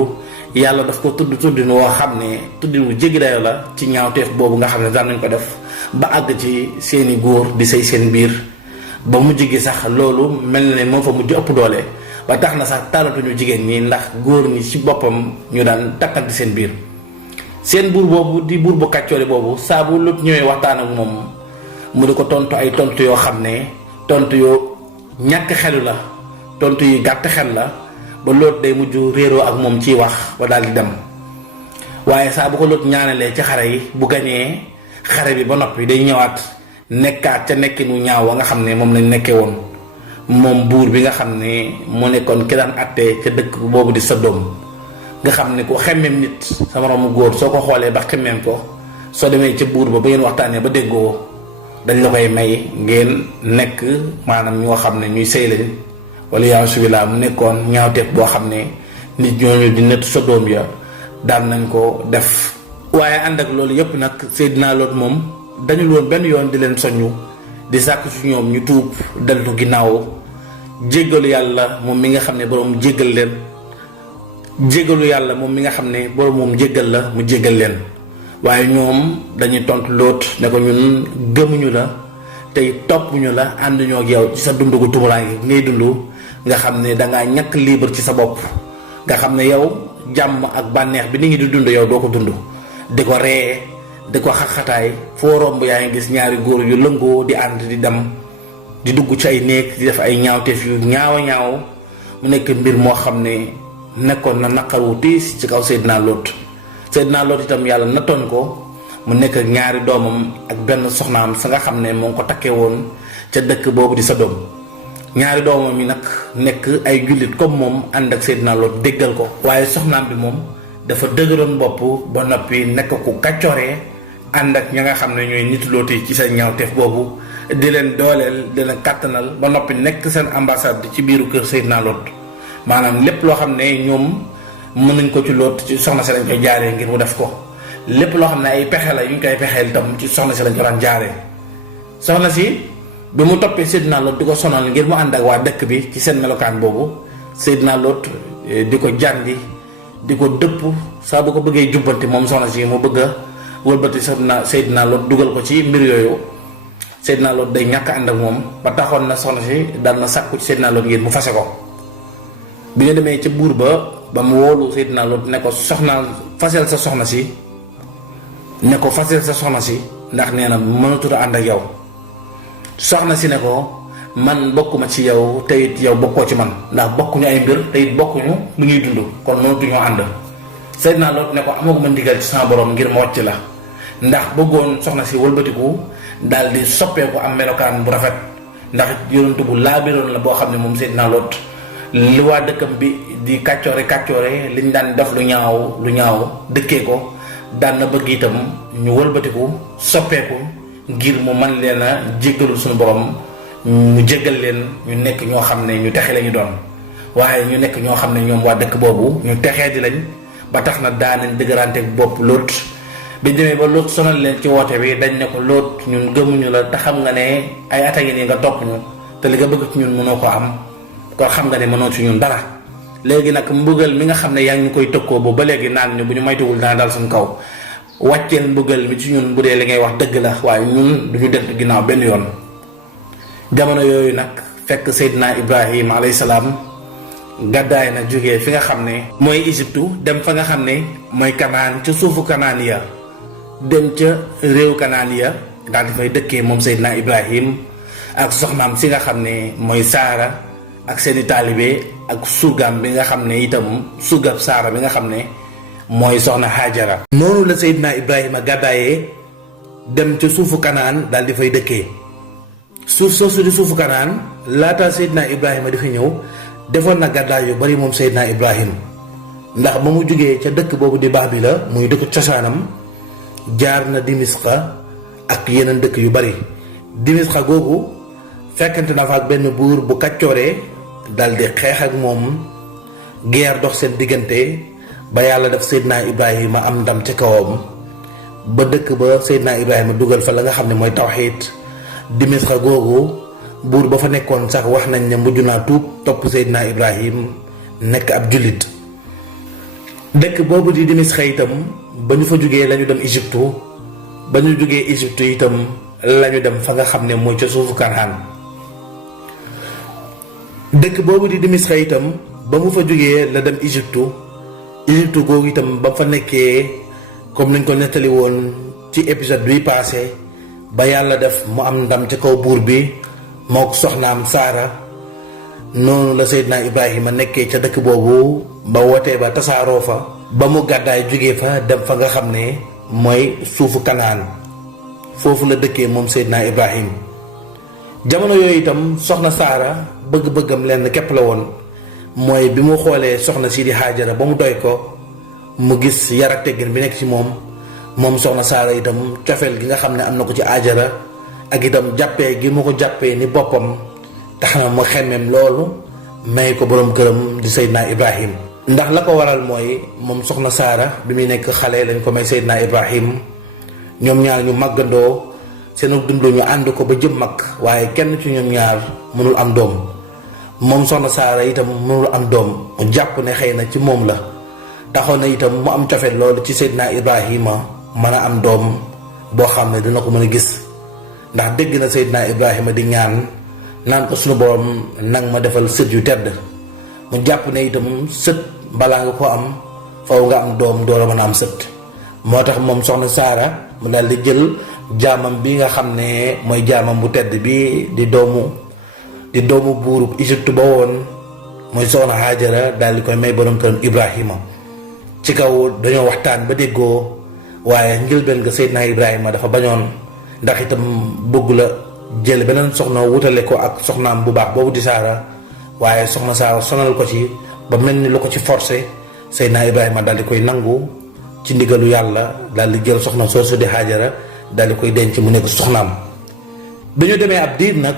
yàlla daf ko tuddin woo xam ne tuddin wu jéggi dayo la ci ñaawteef boobu nga xam ne daan nañ ko def ba àgg ci seeni góor di sëy seen biir ba mujj gi sax loolu mel na ne moo fa mujj ëpp doole ba tax na sax taalatuñu jigéen ñi ndax góor ñi ci boppam ñu daan takkante seen biir seen buur boobu di buur bu kàccoori boobu saa bu Lut ñëwee waxtaan ak moom mu di ko tontu ay tontu yoo xam ne tontu yoo ñàkk xelu la tontu yu gàtt xel la ba Lut day mujj réeroo ak moom ciy wax ba daal di dem waaye saa bu ko Lut ñaanalee ci xare yi bu gañee xare bi ba noppi day ñëwaat nekkaat ca nekkinu ñaaw wa nga xam ne moom lañ nekkee woon moom buur bi nga xam ne mu nekkoon ki daan attee ca dëkk boobu di Sodom nga xam ne ku xemmeem nit sa moroomu góor soo ko xoolee ba xemmeem ko soo demee ca buur ba ngeen waxtaanee ba déggoo dañ la koy may ngeen nekk maanaam ñoo xam ne ñuy sëy lañ wala yaa subilaa mu nekkoon ñaawteef boo xam ne nit ñooñu di nettu Sodom ya daan nañ ko def. waaye ànd ak loolu yépp nag Seydina Lot moom dañu woon benn yoon di leen soññu di sàkk ci ñoom ñu tuub deltu ginnaaw jéggalu yàlla moom mi nga xam ne boroom jéggal leen jéggalu yàlla moom mi nga xam ne boroom moom jéggal la mu jéggal leen waaye ñoom dañuy tontu Lot ne ko ñun gëmuñu la tey toppuñu la ànduñoo ak yow ci sa dund gu tumuraange ngay dund nga xam ne dangaa ñàkk libre ci sa bopp nga xam ne yow jàmm ak bànneex bi nit ñi di dund yow doo ko dund di ko ree di ko xaxataay foo romb yaa ngi gis ñaari góor yu lëngoo di ànd di dem di dugg ci ay néeg di def ay ñaawteef yu ñaaw a ñaaw mu nekk mbir moo xam ne nekkoon na naqar wu tiis ci kaw Seydina Lot itam yàlla nattoon ko mu nekk ak ñaari doomam ak benn soxnaam sa nga xam ne moo ngi ko takkee woon ca dëkk boobu di Sodom ñaari doomam yi nag nekk ay jullit comme moom ànd ak Seydina Lot déggal ko waaye soxnaam bi moom dafa dëgëroon bopp ba noppi nekk ku kàccoree ànd ak ña nga xam ne ñooy nit Lot yi ci seen ñaawteef boobu di leen dooleel di leen kàttanal ba noppi nekk seen ambassade ci biiru kër Seydina Lot maanaam lépp loo xam ne ñoom mën nañ ko ci Lot ci soxna si lañ koy jaaree ngir mu def ko lépp loo xam ne ay pexe la yu ñu koy pexeel itam ci soxna si lañ ko daan jaaree soxna si bi mu toppee Seydina Lot di ko sonal ngir mu ànd ak waa dëkk bi ci seen melokaan boobu Seydina Lot di ko jàndi di ko dëpp saa bu ko bëggee jubbanti moom soxna si mu bëgg a wëlbati Seydina Lot dugal ko ci mbir yooyu Seydina Lot day ñàkk ànd ak moom ba taxoon na soxna si daan na sàkku ci Seydina Lot ngir mu fase ko bi nga demee ca buur ba mu woolu Seydina Lot ne ko fasel sa soxna si ndax nee na mënatul a ànd ak yow soxna si ne ko man bokkuma ci yow te it yow bokkoo ci man ndax bokkuñu ay mbir te it bokkuñu lu ñuy dund kon mënatuñoo ànd Seydina Lot ne ko amaguma ndigal ci sama borom ngir ma wàcc la ndax bëggoon soxna si wëlbatiku daal di soppeeku am melokaan bu rafet ndax yonent bu laabiroon la boo xam ne moom Seydina Lot li waa dëkkam bi di kàccoore liñ daan def lu ñaaw dëkkee ko daan na bëgg itam ñu wëlbatiku soppeeku ngir mu man leen a jéggalul suñu borom mu jéggal leen ñu nekk ñoo xam ne ñu texe lañu doon waaye ñu nekk ñoo xam ne ñoom waa dëkk boobu ñu texee di lañ ba tax na daanañ dëgërante bopp Lot bi demee ba Lot sonal leen ci woote bi dañ ne ko Lot ñun gëmuñu la te xam nga ne ay at a ngi nii nga topp ñu te li nga bëgg ci ñun mënoo ko am kon xam nga ne mënoo ci ñun dara léegi nag mbugal mi nga xam ne yaa ngi ñu koy tëkkoo ba léegi naan ñu bu ñu moytuwul dana dal suñu kaw wàcceel mbugal mi ci ñun bu dee li ngay wax dëgg la waaye ñun duñu dent ginnaaw benn yoon jamono yooyu nag fekk Seydina Ibrahim alayhi salaam gàddaay na jógee fi nga xam ne mooy Égypte dem fa nga xam ne mooy Kanaan ca suufu Kanaan ya dem ca réew Kanaan ya daal di fay dëkkee moom Seydina Ibrahim ak soxnaam si nga xam ne mooy Saara ak seeni taalibe ak surgaam bi nga xam ne itam surgab Saara bi nga xam ne mooy soxna Hajara. noonu la Seydina Ibrahima gàddaayee dem ca suufu Kanaan daal di fay dëkkee suuf soosu di suufu Kanaan laata Seydina Ibrahima di fi ñëw defoon na gàddaay yu bari moom Seydina Ibrahim ndax ba mu jógee ca dëkk boobu di Baabila muy dëkk cosaanam jaar na Dimisqa ak yeneen dëkk yu bari Dimisqa googu fekkante na fa ak benn buur bu kàccooree dal di xeex ak moom guerre dox seen diggante ba yàlla def Seydina Ibrahima am ndam ci kawam ba dëkk ba Seydina Ibrahima dugal fa la nga xam ne mooy tawxiid Dimisqa googu buur ba fa nekkoon sax wax nañ ne mujj naa tuub topp Seydina Ibrahim nekk ab jullit. dëkk boobu di Dimisxa itam ba ñu fa jógee lañu dem Égypte, ba ñu jógee Égypte itam lañu dem fa nga xam ne mooy ca suufu Kanaan. dëkk boobu di Dimisxa itam ba mu fa jógee la dem Égypte googu itam ba mu fa nekkee comme nañ ko nettali woon ci épisode bi passé ba yàlla def mu am ndam ca kaw buur bi moo soxnaam Saara. noonu la Seydina Ibrahima nekkee ca dëkk boobu ba wootee ba tasaaroo fa ba mu gàddaay jógee fa dem fa nga xam ne mooy suufu Kanaan. foofu la dëkkee moom Seydina Ibrahim. jamono yooyu itam soxna Saara bëgg-bëggam lenn képp la woon mooy bi mu xoolee soxna si di Haajara ba mu doy ko mu gis yar ak teggin bi nekk ci moom soxna Saara itam cofeel gi nga xam ne am na ko ci Haajara ak itam jàppee gi mu ko jàppee ni boppam tax na mu xemmeem loolu may ko boroom këram di Seydina Ibrahim. ndax la ko waral mooy moom soxna Saara bi muy nekk xale lañ ko may Seydina Ibrahim. ñoom ñaar ñu màggandoo seen dund ñu ànd ko ba jëm mag waaye kenn ci ñoom ñaar mënul am doom moom soxna Saara itam mënul am doom mu jàpp ne xëy na ci moom la taxoon na itam mu am cofet loolu ci Seydina Ibrahima mën a am doom boo xam ne dina ko mën a gis ndax dégg na Seydina Ibrahima di ñaan naan ko suñu borom nang ma defal sët yu tedd mu jàpp ne itam sët balaa nga ko am faw nga am doom door a mën a am sët. moo tax moom soxna Saara mu daal di jël jaamam bi nga xam ne mooy jaamam bu tedd bi di doomu buurub Égypte ba woon mooy soxna Haajara daal di koy may borom këram Ibrahima. ci kaw dañoo waxtaan ba déggoo waaye njëlbeen nga Seydina Ibrahima dafa bañoon ndax itam bëgg la jël beneen soxna wutale ko ak soxnaam bu baax boobu di Saara waaye soxna Saara sonal ko ci ba mel ni lu ko ci forcé Seydina Ibrahima daal di koy nangu. ci ndigalu yàlla daal di jël soxna soosu di Haajara daal di koy denc mu nekk soxnaam. bi ñu demee ab diir nag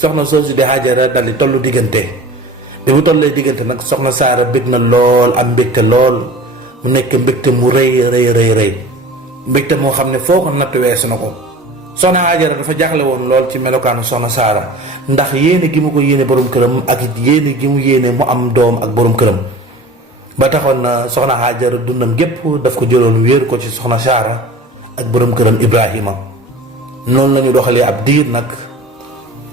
soxna soosu di Haajara daal di tollu diggante bi mu tollee diggante nag soxna Saara bég na lool am mbégte lool mu nekk mbégte mu rëy mbégte moo xam ne foo ko natt weesu na ko. soxna Haajara dafa jaaxle woon lool ci melokaanu soxna Saara ndax yéene gi mu ko yéene borom këram ak yéene gi mu yéene mu am doom ak borom këram. ba taxoon na soxna Haajara dundam gépp daf ko jëloon wéeru ko ci soxna Saara ak borom këram Ibrahima. noonu la ñu doxalee ab diir nag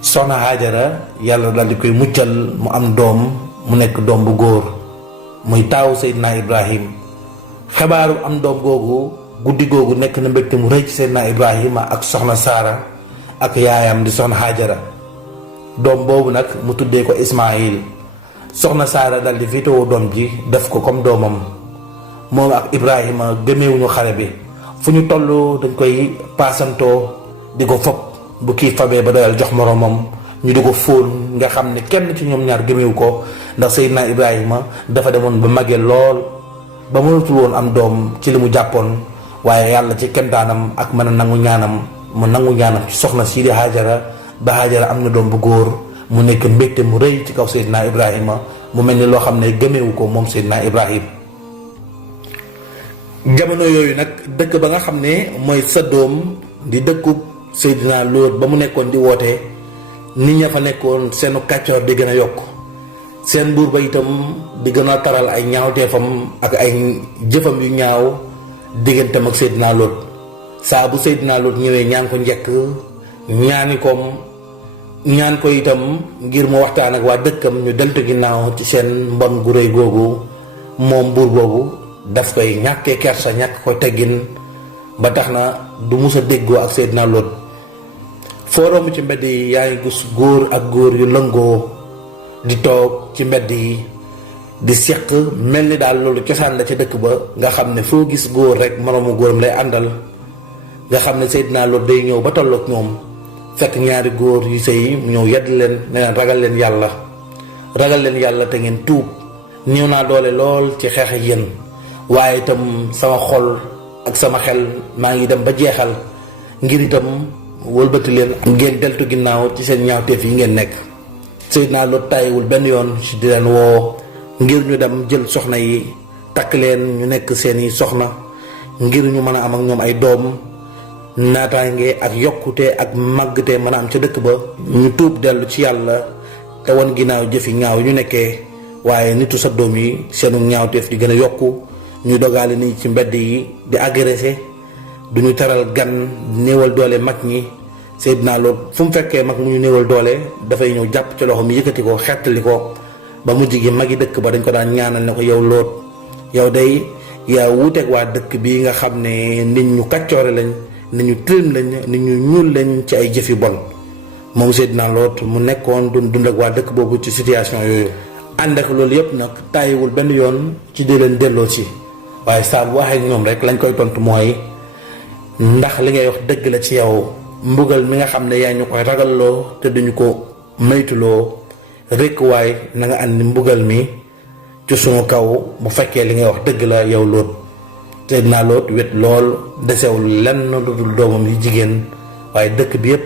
soxna Haajara yàlla daal di koy muccal mu am doom mu nekk doom bu góor muy taawu Seydina Ibrahim. xabaaru am doom googu guddi googu nekk na mbégte mu rëy ci Seydina Ibrahima ak soxna Saara ak yaayam di soxna Haajara. doom boobu nag mu tuddee ko Ismaayil. soxna Saara dal di féetewoo doom ji def ko comme doomam moom ak Ibrahima gëmeewuñu xale bi fu ñu toll dañ koy paasantoo di ko fob bu kii fabee ba doyal jox moroomam ñu di ko fóon nga xam ne kenn ci ñoom ñaar gëmeewu ko ndax Seydina Ibrahima dafa demoon ba màggee lool ba mënatul woon am doom ci li mu jàppoon waaye yàlla ci kemtaanam ak mën a nangu ñaanam mu nangu ñaanam ci soxna sii di Haajara ba Haajara am na doom bu góor mu nekk mbégte mu rëy ci kaw Seydina Ibrahima mu mel ni loo xam ne gëmeewu ko moom Seydina Ibrahim. jamono yooyu nag dëkk ba nga xam ne mooy Sadom di dëkkub Seydina Lóot ba mu nekkoon di woote nit ña fa nekkoon seenu kàccoor di gën a yokk seen buur ba itam di gën a taral ay ñaawteefam ak ay jëfam yu ñaaw digganteem ak Seydina Lóot saa bu Seydina Lóot ñëwee ñaan ko njëkk ñaan ko itam ngir mu waxtaan ak waa dëkkam ñu deltu ginnaaw ci seen mbon gu rëy googu moom buur boobu daf koy ñàkkee kersa ñàkk ko teggin ba tax na du mus a déggoo ak Seydina Lóot. foo romb ci mbedd yi yaa ngi gis góor ak góor yu lëngoo di toog ci mbedd yi di seq mel ni daal loolu cosaan la ca dëkk ba nga xam ne foo gis góor rek moroomu góoram lay àndal nga xam ne Seydina Lóot day ñëw ba tollook ñoom fekk ñaari góor yu sëy ñëw yedd leen ne leen ragal leen yàlla te ngeen tuub ñëw naa doole lool ci xeex ak yéen waaye itam sama xol ak sama xel maa ngi dem ba jeexal ngir itam wëlbati leen ngeen deltu ginnaaw ci seen ñaawteef yi ngeen nekk. Seydina Lóot tàyyiwul benn yoon ci di leen woo ngir ñu dem jël soxna yi takk leen ñu nekk seeni soxna ngir ñu mën a am ak ñoom ay doom naataange ak yokkute ak màggte mën a am ca dëkk ba ñu tuub dellu ci yàlla te wan ginnaaw jëfi ñaaw ñu nekkee waaye nitu Saddoom yi seenu ñaawteef di gën a yokku ñu dogaale nit ñi ci mbedd yi di agressé duñu teral gan néewal doole mag ñi Seydina Lot fu mu fekkee mag mu ñu néewal doole dafay ñëw jàpp ci loxo mi yëkkati ko xettali ko ba mujj gi magi dëkk ba dañ ko daan ñaanal ne ko yow Lot yow day yaa wuuteeg waa dëkk bi nga xam ne nit ñu kaccoore lañ nit ñu tilim lañ nit ñu ñuul lañ ci ay jëf yu bon moom Seydina Lot mu nekkoon dund ak waa dëkk boobu ci situation yooyu ànd ak loolu yëpp nag tàyyiwul benn yoon ci di leen delloo si waaye saa bu waxee ñoom rek lañ koy tontu mooy ndax li ngay wax dëgg la ci yow mbugal mi nga xam ne yaa ñu koy ragalloo te duñu ko maytuloo rekk waaye na nga andi mbugal mi ci suñu kaw bu fekkee li ngay wax dëgg la yow Lot Seydina Lot wet lool desewul lenn lu dul doomam yi jigéen waaye dëkk bi yëpp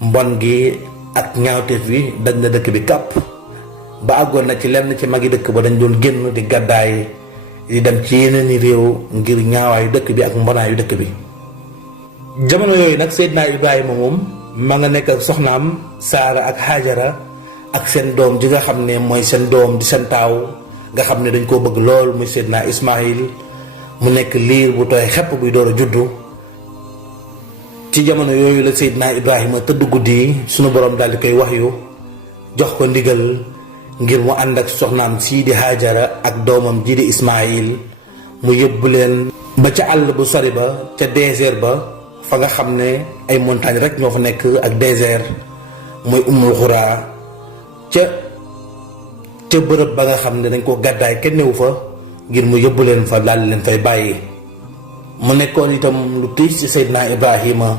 mbon gi ak ñaawteef bi dañ na dëkk bi kàpp ba àggoon na ci lenn ci magi dëkk ba dañ doon génn di gàddaay di dem ci yeneen i réew ngir ñaawaayu dëkk bi ak mbonaayu dëkk bi jamono yooyu nag Seydina Ibrahima moom ma nga nekk ak soxnaam Saara ak Hajara ak seen doom ji nga xam ne mooy seen doom di seen taaw nga xam ne dañ koo bëgg lool muy Seydina Ismaïl mu nekk liir bu tooy xepp buy door a juddu ci jamono yooyu la Seydina Ibrahima tëdd guddi sunu borom daal di koy waxyu jox ko ndigal ngir mu ànd ak soxnaam sii di Hajara ak doomam ji di Ismaïl mu yóbbu leen ba ca àll bu sori ba ca désert ba fa nga xam ne ay montagne rek ñoo fa nekk ak désert mooy Ummul Xuraa ca bërëb ba nga xam ne dañ ko gàddaay kenn newu fa ngir mu yóbbu leen fa daal leen fay bàyyi mu nekkoon itam lu tiis ci Seydina Ibrahima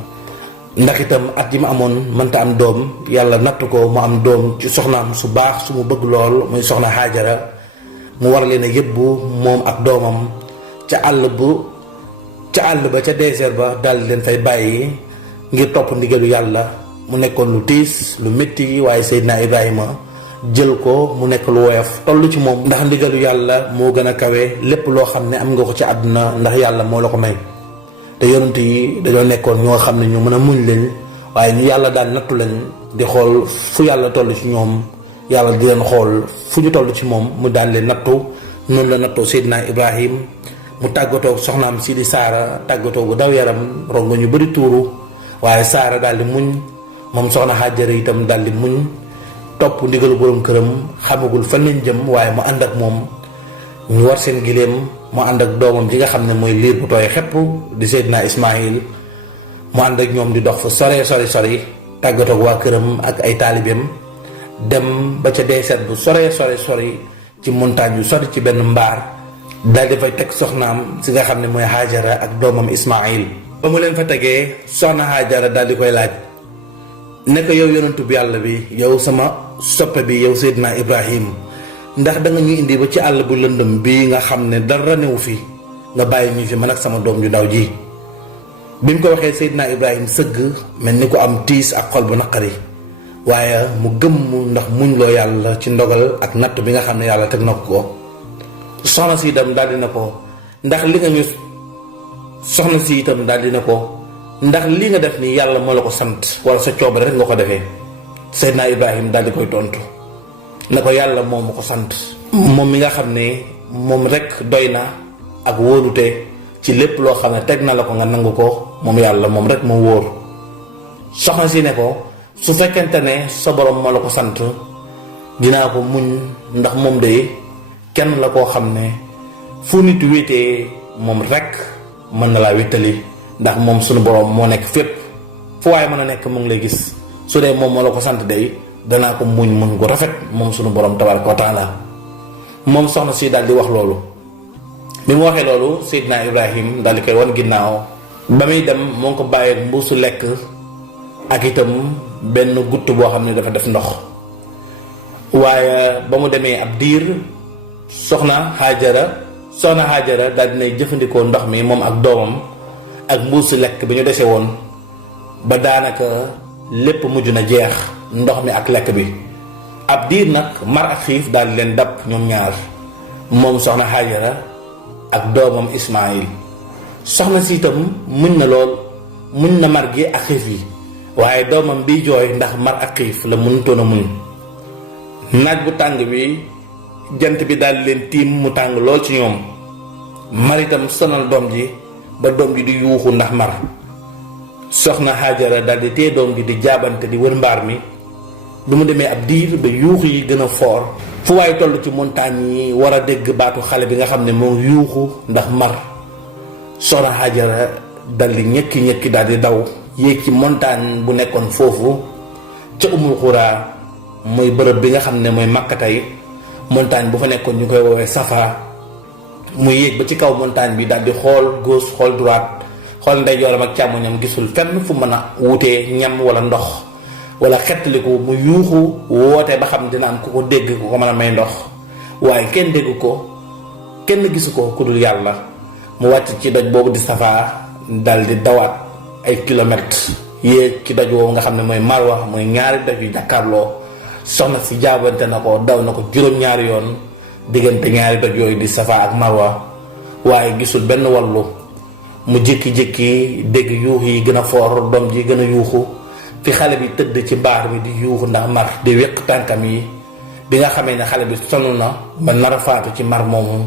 ndax itam at yi mu amoon mënta am doom yàlla natt ko mu am doom ci soxnaam su baax su mu bëgg lool muy soxna Hajara mu war leen a yóbbu moom ak doomam ca àll ba ca désert ba daal leen fay bàyyi ngir topp ndigalu yàlla mu nekkoon lu tiis lu métti waaye Seydina Ibrahima jël ko mu nekk lu woyof toll ci moom ndax ndigalu yàlla moo gën a kawe lépp loo xam ne am nga ko ci àdduna ndax yàlla moo la ko may te yonent yi dañoo nekkoon ñoo xam ne ñu mën a muñ lañ waaye ñu yàlla daan nattu lañ di xool fu yàlla toll ci ñoom yàlla di leen xool fu ñu toll ci moom mu daan leen nattu noonu la nattoo Seydina Ibrahim mu tàggatoo soxnaam si di Saara tàggatoo bu daw yaram rongo ñu bëri tuuru waaye Saara daal di muñ moom soxna Hajara itam daal di muñ topp ndigalu borom këram xamagul fan lañ jëm waaye mu ànd ak moom ñu war seen giléem mu ànd ak doomam ji nga xam ne mooy liir bu tooy xepp di Seydina Ismaïl mu ànd ak ñoom di dox fa sori tàggatoog waa këram ak ay taalibeem dem ba ca désert bu sori ci montagne yu sori ci benn mbaar daal di fay teg soxnaam si nga xam ne mooy Hajara ak doomam Ismaïl ba mu leen fa tegee soxna Hajara daal di koy laaj ne ko yow yonentu bi yàlla bi yow sama soppe bi yow Seydina Ibrahim ndax da nga ñu indi ba ci àll bu lëndëm bii nga xam ne dara newu fi nga bàyyi ñu fi man ak sama doom ju ndaw ji bi mu ko waxee Seydina Ibrahim sëgg mel ni ko am tiis ak xol bu naqari waaye mu gëmm ndax muñ loo yàlla ci ndogal ak natt bi nga xam ne yàlla teg na ko soxna si itam daal dina ko ndax li nga ñu soxna si itam daal dina ko ndax li nga def ni yàlla moo la ko sant wala sa coobare rek nga ko defee Seydina Ibrahim daal di koy tontu ne ko yàlla moo ma ko sant moom mi nga xam ne moom rek doy na ak wóolute ci lépp loo xam ne teg na la ko nga nangu ko moom yàlla moom rek moo wóor soxna si ne ko su fekkente ne sa borom moo la ko sant dinaa ko muñ ndax moom de kenn la koo xam ne fu nit wéetee moom rek mën na laa wéttali ndax moom suñu borom moo nekk fépp fu waaye mën a nekk mu ngi lay gis su dee moom moo la ko sant day danaa ko muñ gu rafet moom suñu borom tabaraka wa taala moom soxna si daal di wax loolu bi mu waxee loolu Seydina Ibrahim daal di koy wan ginnaaw ba muy dem moo ngi ko bàyyee mbuusu lekk ak itam benn gutt boo xam ne dafa def ndox waaye ba mu demee ab diir soxna Hajara daal dinay jëfandikoo ndox mi moom ak doomam ak mbuusu lekk bi ñu dese woon ba daanaka lépp mujj na jeex ndox mi ak lekk bi ab diir nag mar ak xiif daal di leen dab ñoom ñaar moom soxna Hajara ak doomam Ismaïl soxna si itam muñ na lool muñ na mar gi ak xiif yi waaye doomam bi jooy ndax mar ak xiif la mënutoon a muñ. naaj bu tàng bi jant bi daal leen tiim mu tàng lool ci ñoom. mar itam sonal doom ji ba doom ji di yuuxu ndax mar. soxna Haajara daal di téye doom ji di jaabante di wër mbaar mi. bi mu demee ab diir ba yuuxu yi gën a foor fu waaye toll ci montagne yi war a dégg baatu xale bi nga xam ne moo yuuxu ndax mar. soxna Haajara dal di ñëkki daal di daw yéeg ci montagne bu nekkoon foofu ca Umul Xuraa mooy bërëb bi nga xam ne mooy Makka tey montagne bu fa nekkoon ñu koy woowee Safa. mu yéeg ba ci kaw montagne bi daal di xool gauche xool droite xool ndeyjooram ak càmmoñam gisul fenn fu mën a wutee ñam wala ndox wala xettaliku mu yuuxu woote ba xam dina am ku ko dégg ku ko mën a may ndox waaye kenn dégg ko kenn gisu ko ku dul yàlla. mu wàcc ci doj boobu di Safa dal di dawaat ay kilomètres yéeg ci doj boobu nga xam ne mooy Marwa mooy ñaari doj yu jàkkaarloo. soxna si jaabante na ko daw na ko juróom-ñaari yoon diggante ñaari doj yooyu di Safa ak Marwa waaye gisul benn wallu. mu jékki-jékki dégg yuux yi gën a foor doom ji gën a yuuxu fi xale bi tëdd ci mbaar mi di yuuxu ndax mar di wéq tànkam yi. bi nga xamee ne xale bi sonn na ba nar a faatu ci mar moomu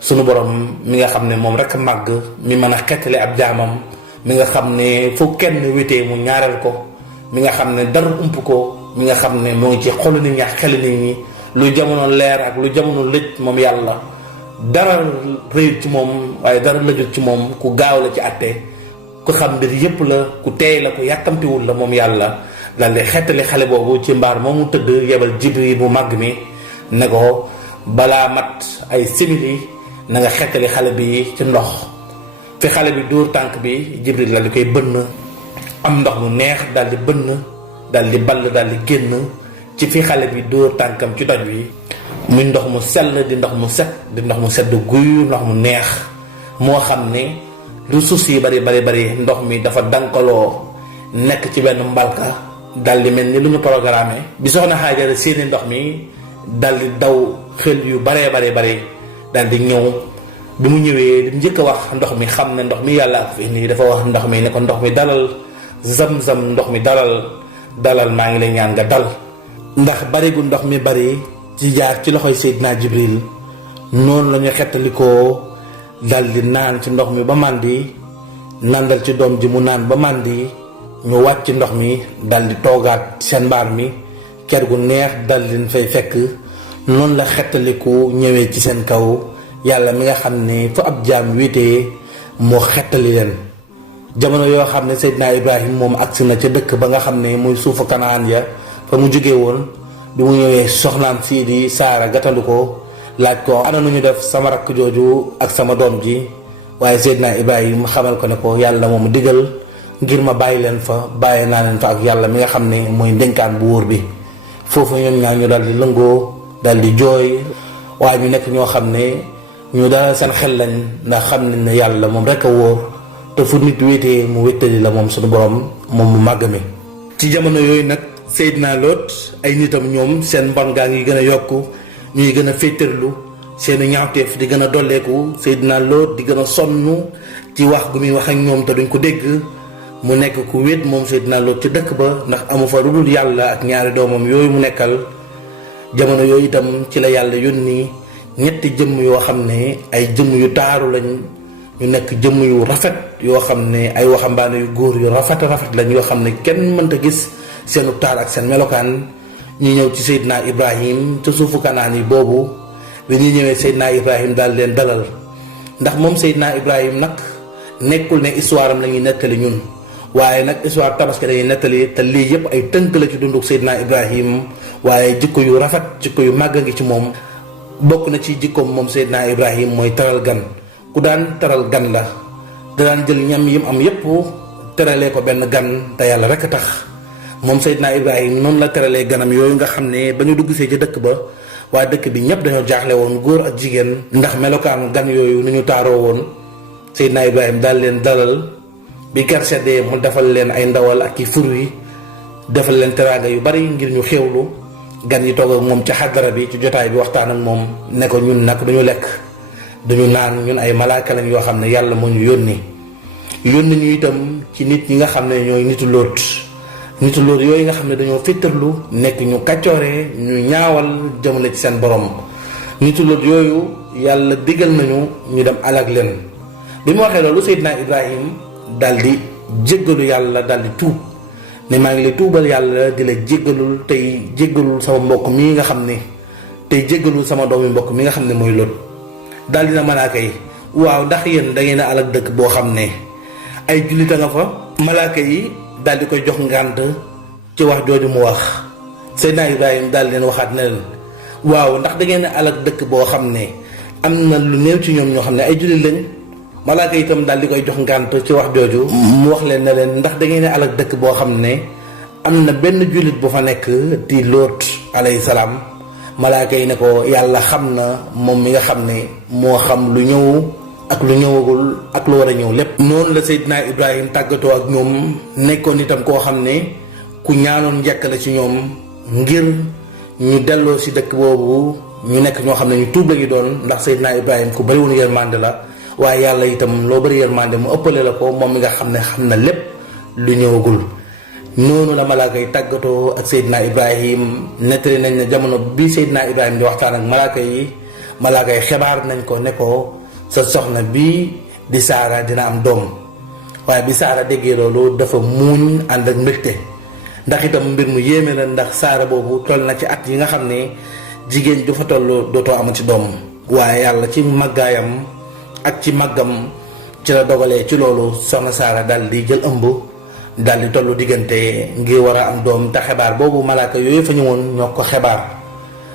sunu borom mi nga xam ne moom rek màgg mi mën a xettali ab jaamam mi nga xam ne fu kenn wétee mu ñaareel ko mi nga xam ne dara ump ko mi nga xam ne moo ngi ci xolu nit ñi ak xeli nit ñi lu jamono leer ak lu jamono lëj moom yàlla dara rëyut ci moom waaye dara lëjut ci moom ku gaaw la ci àtte ku xam mbir yépp la ku teey la ku yàkkamtiwul la moom yàlla dal di xettali xale boobu ci mbaar moomu tëdd yebal Jibril bu màgg mi ne ko balaa mat ay simili na nga xettali xale bi ci ndox. fi xale bi dóor tànk bi Jibril dal di koy bënn am ndox mu neex dal di bënn dal di ball dal di génn ci fi xale bi dóor tànkam ci doj wi muy ndox mu sell di ndox mu set di ndox mu sedd guyu ndox mu neex moo xam ne lu suuf si bari ndox mi dafa dankaloo nekk ci benn mbalka dal di mel ni lu ñu programmé. bi soxna Haajara seeni ndox mi dal di daw xel yu baree dal di ñëw. bi mu ñëwee li njëkk a wax ndox mi xam ne ndox mi yàlla ak fi nii dafa wax ndox mi ne ko ndox mi dalal zam-zam ndox mi dalal maa ngi lay ñaan nga dal. ndax bari gu ndox mi bari ci jaar ci loxoy Seydina Jibril noonu la ñu xettalikoo dal di naan ci ndox mi ba màndi nandal ci doom ji mu naan ba màndi ñu wàcc ndox mi dal di toogaat seen mbaar mi ker gu neex dal di fay fekk noonu la xettaliku ñëwee ci seen kaw. yàlla mi nga xam ne fu ab jaam wéetee moo xettali leen jamono yoo xam ne Seydina Ibrahim moom agsi na ca dëkk ba nga xam ne muy suufu Kanaan ya fa mu jógee woon bi mu ñëwee soxnaam sii di Saara gàttandu ko laaj ko ana nu ñu def sama rakk jooju ak sama doom ji waaye Seydina Ibrahim xamal ko ne ko yàlla moom digal ngir ma bàyyi leen fa bàyyi naa leen fa ak yàlla mi nga xam ne mooy ndénkaan bu wóor bi foofu ñoom ñaar ñu dal di lëngoo dal di jooy waaye ñu nekk ñoo xam ne ñu daal seen xel lañ ndax xam nañ ne yàlla moom rek a wóor te fu nit wéetee mu wéttali la moom suñu borom moom mu màgg mi. ci jamono yooyu nag Seydina Lot ay nitam ñoom seen mbon gaa ngi gën a yokku ñuy gën a féetarlu seeni ñaawteef di gën a dolleeku Seydina Lot di gën a sonn ci wax gu muy wax ak ñoom te duñ ko dégg mu nekk ku wéet moom Seydina Lot ci dëkk ba ndax amu fa lu dul yàlla ak ñaari doomam yooyu mu nekkal. jamono yooyu itam ci la yàlla yónni ñetti jëmm yoo xam ne ay jëmm yu taaru lañ ñu nekk jëmm yu rafet yoo xam ne ay waxambaane yu góor yu rafet lañ yoo xam ne kenn mënta gis seenu taar ak seen melokaan. ñu ñëw ci Seydina Ibrahim ca suufu Kanaan yi boobu bi ñuy ñëwee Seydina Ibrahim daal leen dalal ndax moom Seydina Ibrahim nag nekkul ne histoire am la ñuy nettali ñun waaye nag histoire tabaski lañuy nettali te lii yëpp ay tënk la ci dunduk Seydina Ibrahim waaye jikko yu rafet jikko yu màgg ngi ci moom. bokk na ci jikkoom moom Seydina Ibrahim mooy teral gan ku daan teral gan la da daan jël ñam yim am yépp teralee ko benn gan te yàlla rek a tax moom Seydina Ibrahim noonu la teralee ganam yooyu nga xam ne ba ñu dugg see ci dëkk ba waa dëkk bi ñëpp dañoo jaaxle woon góor ak jigéen ndax melokaan gan yooyu ni ñu taaroo woon. Seydina Ibrahim daal leen dalal bi ker seddee mu defal leen ay ndawal ak i fur yi defal leen teraanga yu bari ngir ñu xéewlu. gan yi toog ak moom ca xadara bi ci jotaay bi waxtaan ak moom ne ko ñun nag duñu lekk duñu naan ñun ay malaaka lañ yoo xam ne yàlla moo ñu yónni yónni ñu itam ci nit ñi nga xam ne ñooy nitu Lóot yooyu nga xam ne dañoo féttarlu nekk ñu kàccoore ñu ñaawal jëmale ci seen borom. nitu Lóot yooyu yàlla digal nañu ñu dem alag leen. bi mu waxee loolu Seydina Ibrahim daal di jéggalu yàlla daal di tuub ne maa ngi lay tuubal yàlla di la jéggalul tey jéggalul sama mbokk mi nga xam ne tey jéggalul sama doomi mbokk mi nga xam ne mooy Lóot. daal dina malaaka yi waaw ndax yéen da ngeen a alag dëkk boo xam ne ay jullit a nga fa. malaaka yi daal di koy jox ngànt ci wax jooju mu wax. Seydina Ibrahim daal leen waxaat ne leen waaw ndax da ngeen a alag dëkk boo xam ne am na lu néew ci ñoom ñoo xam ne ay jullit lañ. malaaka itam daal di koy jox ngànt ci wax jooju mu wax leen ne leen ndax da ngeen a alag dëkk boo xam ne am na benn jullit bu fa nekk di Lóot alayhi salaam. malaaka yi ne ko yàlla xam na moom mi nga xam ne moo xam lu ñëw ak lu ñëwagul ak lu war a ñëw lépp. noonu la Seydina Ibrahim tàggatoo ak ñoom nekkoon itam koo xam ne ku ñaanoon njëkk la ci ñoom ngir ñu delloo si dëkk boobu ñu nekk ñoo xam ne ñu tuub la ñu doon ndax Seydina Ibrahim ku bëri woon yërmande la. waaye yàlla itam loo bëri yërmande mu ëppale la ko moom mi nga xam ne xam na lépp lu ñëwagul. noonu la malaaka yi tàggatoo ak Seydina Ibrahim nettali nañ ne jamono bi Seydina Ibrahim di waxtaan ak malaaka yi xibaar nañ ko ne ko sa soxna bii di Saara dina am doom. waaye bi Saara déggee loolu dafa muuñ ànd ak mbégte ndax itam mbir mu yéeme la ndax Saara boobu toll na ci at yi nga xam ne jigéen du fa toll dootoo amati doom. waaye yàlla ci màggaayam ak ci màggam ci la dogalee ci loolu soxna Saara dal di jël ëmb dal di tollu diggante ngir war a am doom te xibaar boobu malaaka yooyu fa ñëwoon ñoo ko xibaar.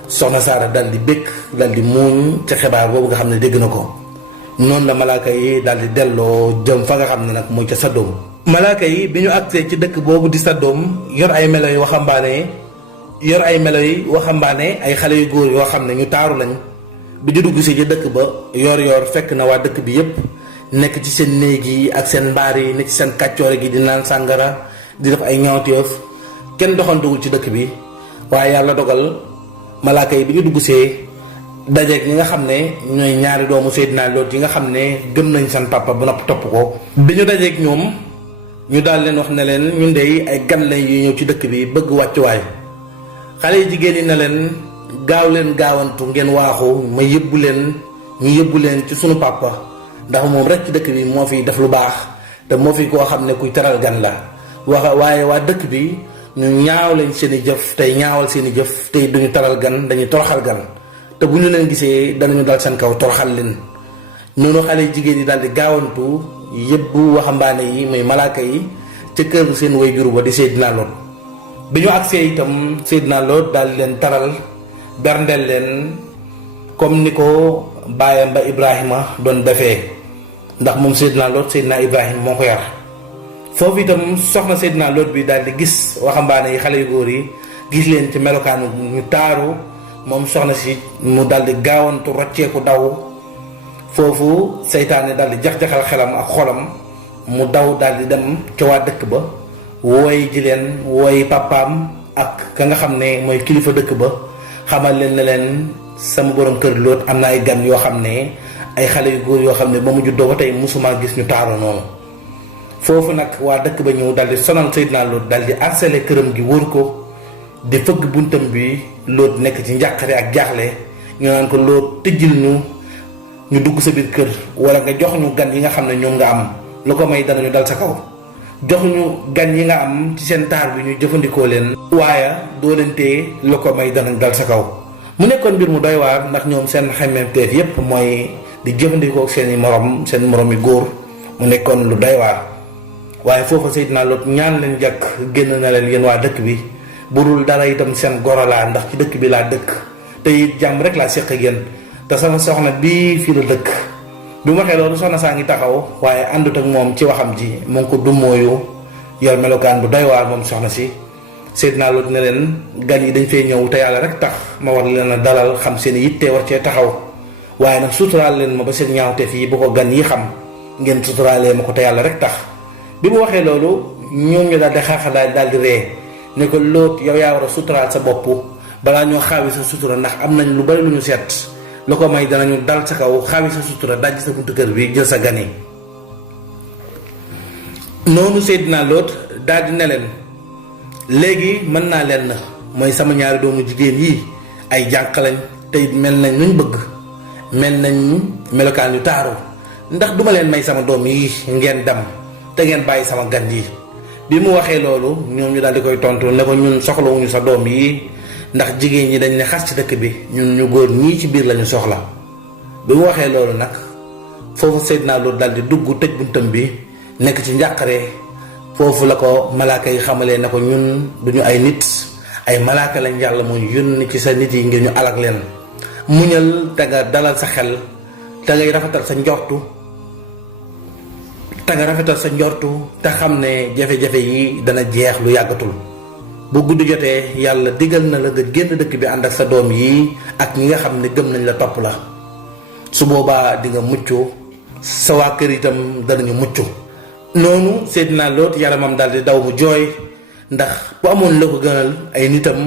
soxna Saara dal di békk dal di muuñ ci xibaar boobu nga xam ne dégg na ko. noonu la malaaka yi dal di delloo jëm fa nga xam ne nag mooy ca Saddoom. malaaka yi bi ñu agsee ci dëkk boobu di Saddoom yor ay melo yu waxambaane ay xale yu góor yoo xam ne ñu taaru lañ. bi ñu dugg si ci dëkk ba yor fekk na waa dëkk bi yépp nekk ci seen néeg yi ak seen mbaar yi nekk ci seen kàccoore gi di naan sàngara di def ay ñaawteef kenn doxantewul ci dëkk bi. waaye yàlla dogal malaaka yi bi ñu dugg see dajeeg ñi nga xam ne ñooy ñaari doomu Seydina Lóot yi nga xam ne gëm nañ seen papa ba nopp topp ko. bi ñu dajeeg ñoom ñu daal leen wax ne leen ñun dey ay gan lañ yu ñëw ci dëkk bi bëgg wàccuwaay. xale yi jigéen yi ne leen gaaw leen gaawantu ngeen waaxu ma yëbbu leen ci sunu papa ndax moom rek ci dëkk bi moo fi def lu baax te moo fi koo xam ne kuy teral gan la. waaye waa dëkk bi ñu ñaaw lañ seen i jëf tey ñaawal seen i jëf tey duñu teral gan dañuy toroxal gan te bu ñu leen gisee danañu dal seen kaw toroxal leen. noonu xale jigéen yi daal di gaawantu yëbbu waxambaane yi muy malaaka yi ca kër seen waajur ba di Seydina Lóot. bi ñu agsee itam Seydina Lóot daal di leen taral berndeel leen comme ni ko baayam ba Ibrahima doon defee ndax moom Seydina Lóot Seydina Ibrahima moo ko yar. foofu itam soxna Seydina Lóot bi daal di gis waxambaane yi xale yu góor yi gis leen ci melokaanu ñu taaru moom soxna si mu daal di gaawantu rocceeku daw. foofu seytaane daal di jax-jaxal xelam ak xolam mu daw daal di dem ca waa dëkk ba wooy ji leen wooy papaam ak ka nga xam ne mooy kilifa dëkk ba xamal leen ne leen sama borom kër Lóot am na ay gan yoo xam ne ay xale yu góor yoo xam ne ba mu juddoo ba tey musuma gis ñu taaru noonu. foofu nag waa dëkk ba ñëw daal di sonal Seydina Lóot daal di harcelé këram gi wóor ko di fëgg buntam bi Lóot nekk ci njàqare ak jaaxle ñu naan ko Lóot tëjjil ñu dugg sa biir kër wala nga jox ñu gan yi nga xam ne ñoom nga am lu ko may danañu dal sa kaw. jox ñu gan yi nga am ci seen taar bi ñu jëfandikoo leen. waaye doo leen téye lu ko may danañ dal sa kaw. mu nekkoon mbir mu doy waar ndax ñoom seen xemmeemteef yépp mooy di jëfandikoo seen morom yi góor mu nekkoon lu doy waar. waaye foofa Seydina Lóot ñaan leen jàkk génn na leen yéen waa dëkk bi bu dul dara itam seen goro laa ndax ci dëkk bi laa dëkk te it jàmm rek laa séq ak yéen te sama soxna bii fii la dëkk. bi mu waxee loolu soxna saa ngi taxaw waaye àndut ak moom ci waxam ji mu ngi ko dummóoyu yor melokaan bu doy waar moom soxna si. Seydina Lóot ne leen gan yi dañ fee ñëw te yàlla rek tax ma war leen a dalal xam seen yitte war cee taxaw waaye nag suturaal leen ma ba seen ñaawte fii bu ko gan yi xam ngeen suturaalee ma ko te yàlla rek tax. bi mu waxee loolu ñoom ñu daal di xaaxalaay daal di ree ne ko Lóot yow yaa war a suturaal sa bopp balaa ñoo xaawi sa sutura ndax am nañ lu bari lu ñu seet lu ko may danañu dal sa kaw xaawi sa sutura dajj sa buntu kër bi jël sa gan yi. noonu Seydina Lot daal di ne leen léegi mën naa leen na mooy sama ñaari doomu jigéen yi ay jànq lañ tey mel nañ nuñ bëgg mel nañ melokaan yu taaru ndax duma leen may sama doom yi ngeen dem te ngeen bàyyi sama gan yi. bi mu waxee loolu ñoom ñu daal di koy tontu ne ko ñun soxlawuñu sa doom yi ndax jigéen ñi dañ ne xas ci dëkk bi ñun ñu góor ñii ci biir lañu soxla. bi mu waxee loolu nag foofu Seydina Lot daal di dugg tëj buntam bi nekk ci njàqare. foofu la ko malaaka yi xamalee ne ko ñun duñu ay nit ay malaaka lañ yàlla mooy yónni ci sa nit yi ngir ñu alak leen muñal te nga dalal sa xel te ngay rafetal sa njortu te xam ne jafe-jafe yi dana jeex lu yàggatul. bu guddi jotee yàlla digal na la nga génn dëkk bi ànd ak sa doom yi ak ñi nga xam ne gëm nañ la topp la su boobaa di nga mucc sa waa kër itam danañu mucc. noonu Seydina Lot yaramam daal di daw mu jooy ndax bu amoon la ko gënal ay nitam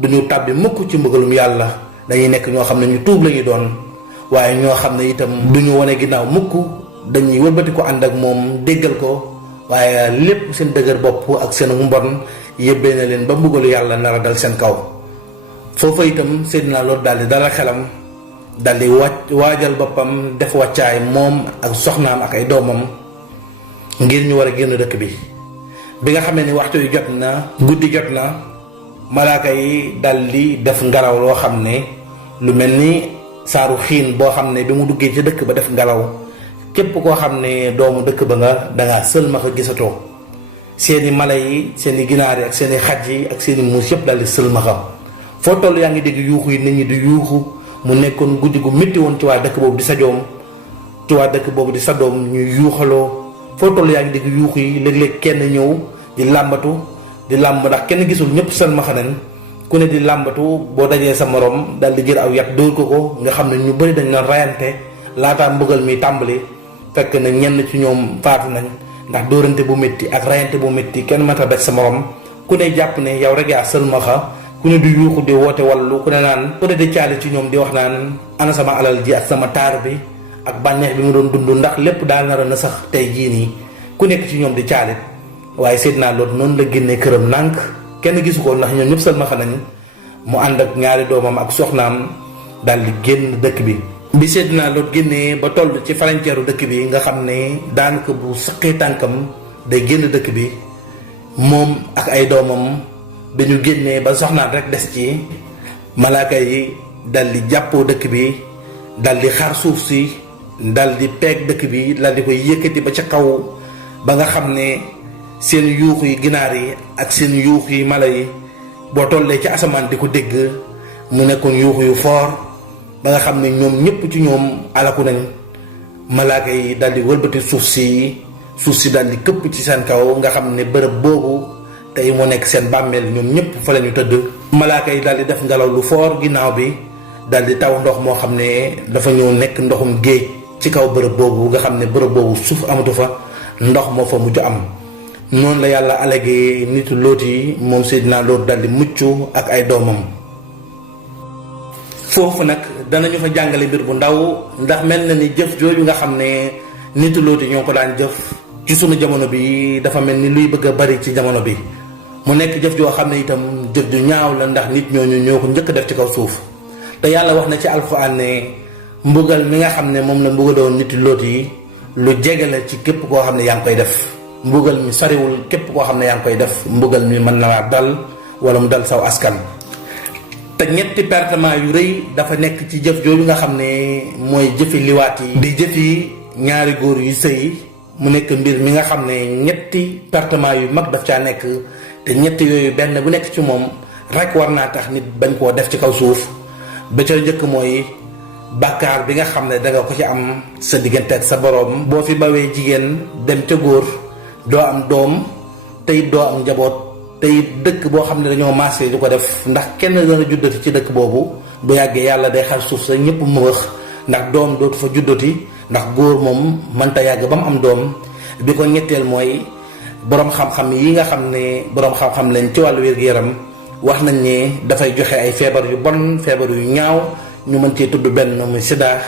duñu tàbbi mukk ci mbugalum yàlla dañuy nekk ñoo xam ne ñu tuub lañuy doon waaye ñoo xam ne itam duñu wane ginnaaw mukk dañuy wëlbati ko ànd ak moom déggal ko waaye lépp seen dëgër bopp ak seen mbon yëbbee na leen ba mbugalu yàlla nar a dal seen kaw. foofa itam Seydina Lot daal di dala xelam daal di waajal boppam def wàccaay moom ak soxnaam ak ay doomam ngir ñu war a génn dëkk bi nga xamee ni waxtu yu jot na guddi jot na malaaka yi dal di def ngelaw loo xam ne lu mel ni saaru xiin boo xam ne bi mu duggee ci dëkk ba def ngelaw képp koo xam ne doomu dëkk ba nga dangaa sëlmaxa gisatoo seeni mala yi seeni ginaar yi ak seeni xaj yi ak seeni muus yëpp dal di sëlmaxa foo toll yaa ngi dégg yuuxu yi nit ñi di yuuxu mu nekkoon guddi gu métti woon ci waa dëkk boobu di sa doom ñuy yuuxaloo foo toll yaa ngi dégg yuux yi léeg-léeg kenn ñëw di làmbatu di làmb ndax kenn gisul ñëpp seen maxanen ku ne di làmbatu boo dajee sa morom dal di jël aw yat dóor ko nga xam ne ñu bëri dañ doon rayante laataa mbugal mi tàmbali fekk na ñenn ci ñoom faatu nañ ndax dóorante bu métti ak rayante bu métti kenn mënta daj sa morom ku ne jàpp ne yow rek yaa sëlmaxa ku ne di yuuxu di woote wallu ku ne naan ku ne di caali ci ñoom di wax naan ana sama alal ji ak sama taar bi ak bànneex bi mu doon dund ndax lépp daal nar na sax tey jii nii ku nekk ci ñoom di caalit waaye Seydina Lot noonu la génnee këram nànk kenn gisu ko ndax ñoom ñëpp sëlmaxa nañ mu ànd ak ñaari doomam ak soxnaam daal di génn dëkk bi Seydina Lot génnee ba toll ci frontière dëkk bi nga xam ne daanaka bu saqee tànkam day génn dëkk bi moom ak ay doomam bi ñu génnee ba soxnaam rek des ci malaaka yi dal di jàppoo dëkk bi dal di xar suuf si dal di peeg dëkk bi dal di koy yëkkati ba ca kaw ba nga xam ne seen yuux yi ginaar yi ak seen yuux yi mala yi boo tollee ci asamaan di ko dégg mu nekkoon yuux yu foor ba nga xam ne ñoom ñëpp ci ñoom alaku nañ malaaka yi dal di wëlbati suuf si dal di këpp ci seen kaw nga xam ne bërëb boobu tey moo nekk seen bàmmeel ñoom ñëpp fa la ñu tëdd malaaka yi dal di def ngelaw lu foor ginnaaw bi dal di taw ndox moo xam ne dafa ñëw nekk ndoxum géej ci kaw bërëb boobu nga xam ne bërëb boobu suuf amatu fa ndox moo fa mujj am noonu la yàlla allégué nitu Lóot yi moom Seydina Lóot dal di mucc ak ay doomam. foofu nag danañu fa jàngale mbir bu ndaw ndax mel na ni jëf jooju nga xam ne nitu Lóot yi ñoo ko daan jëf ci sunu jamono bi dafa mel ni luy bëgg a bari ci jamono bi mu nekk jëf joo xam ne itam jëf ju ñaaw la ndax nit ñooñu ñoo ko njëkk def ci kaw suuf te yàlla wax na ci alxuraan ne mbugal mi nga xam ne moom la mbugaloon nitu Lóot yi lu jege la ci képp koo xam ne yaa ngi koy def mbugal mi soriwul képp koo xam ne yaa ngi koy def mbugal mi mën na laa dal wala mu dal saw askan. te ñetti pertement yu rëy dafa nekk ci jëf jooju nga xam ne mooy jëfi liwaat yi di jëfi ñaari góor yu sëy mu nekk mbir mi nga xam ne ñetti pertement yu mag daf caa nekk te ñetti yooyu benn bu nekk ci moom rek war naa tax nit bañ koo def ci kaw suuf ba ca njëkk mooy bàkkaar bi nga xam ne danga ko ci am sa diggante ak sa boroom boo fi bawee jigéen dem ca góor doo am doom tey doo am njaboot tey dëkk boo xam ne dañoo maasee di ko def ndax kenn dana juddati ci dëkk boobu bu yàggee yàlla day xar suuf sa ñëpp mu wax ndax doom dootu fa juddati ndax góor moom mënta yàgg ba mu am doom bi ko ñetteel mooy boroom xam-xam yi nga xam ne boroom xam-xam lañ ci wàllu wér-gu-yaram wax nañ ne dafay joxe ay feebar yu bon feebar yu ñaaw ñu mën cee tudd benn muy sida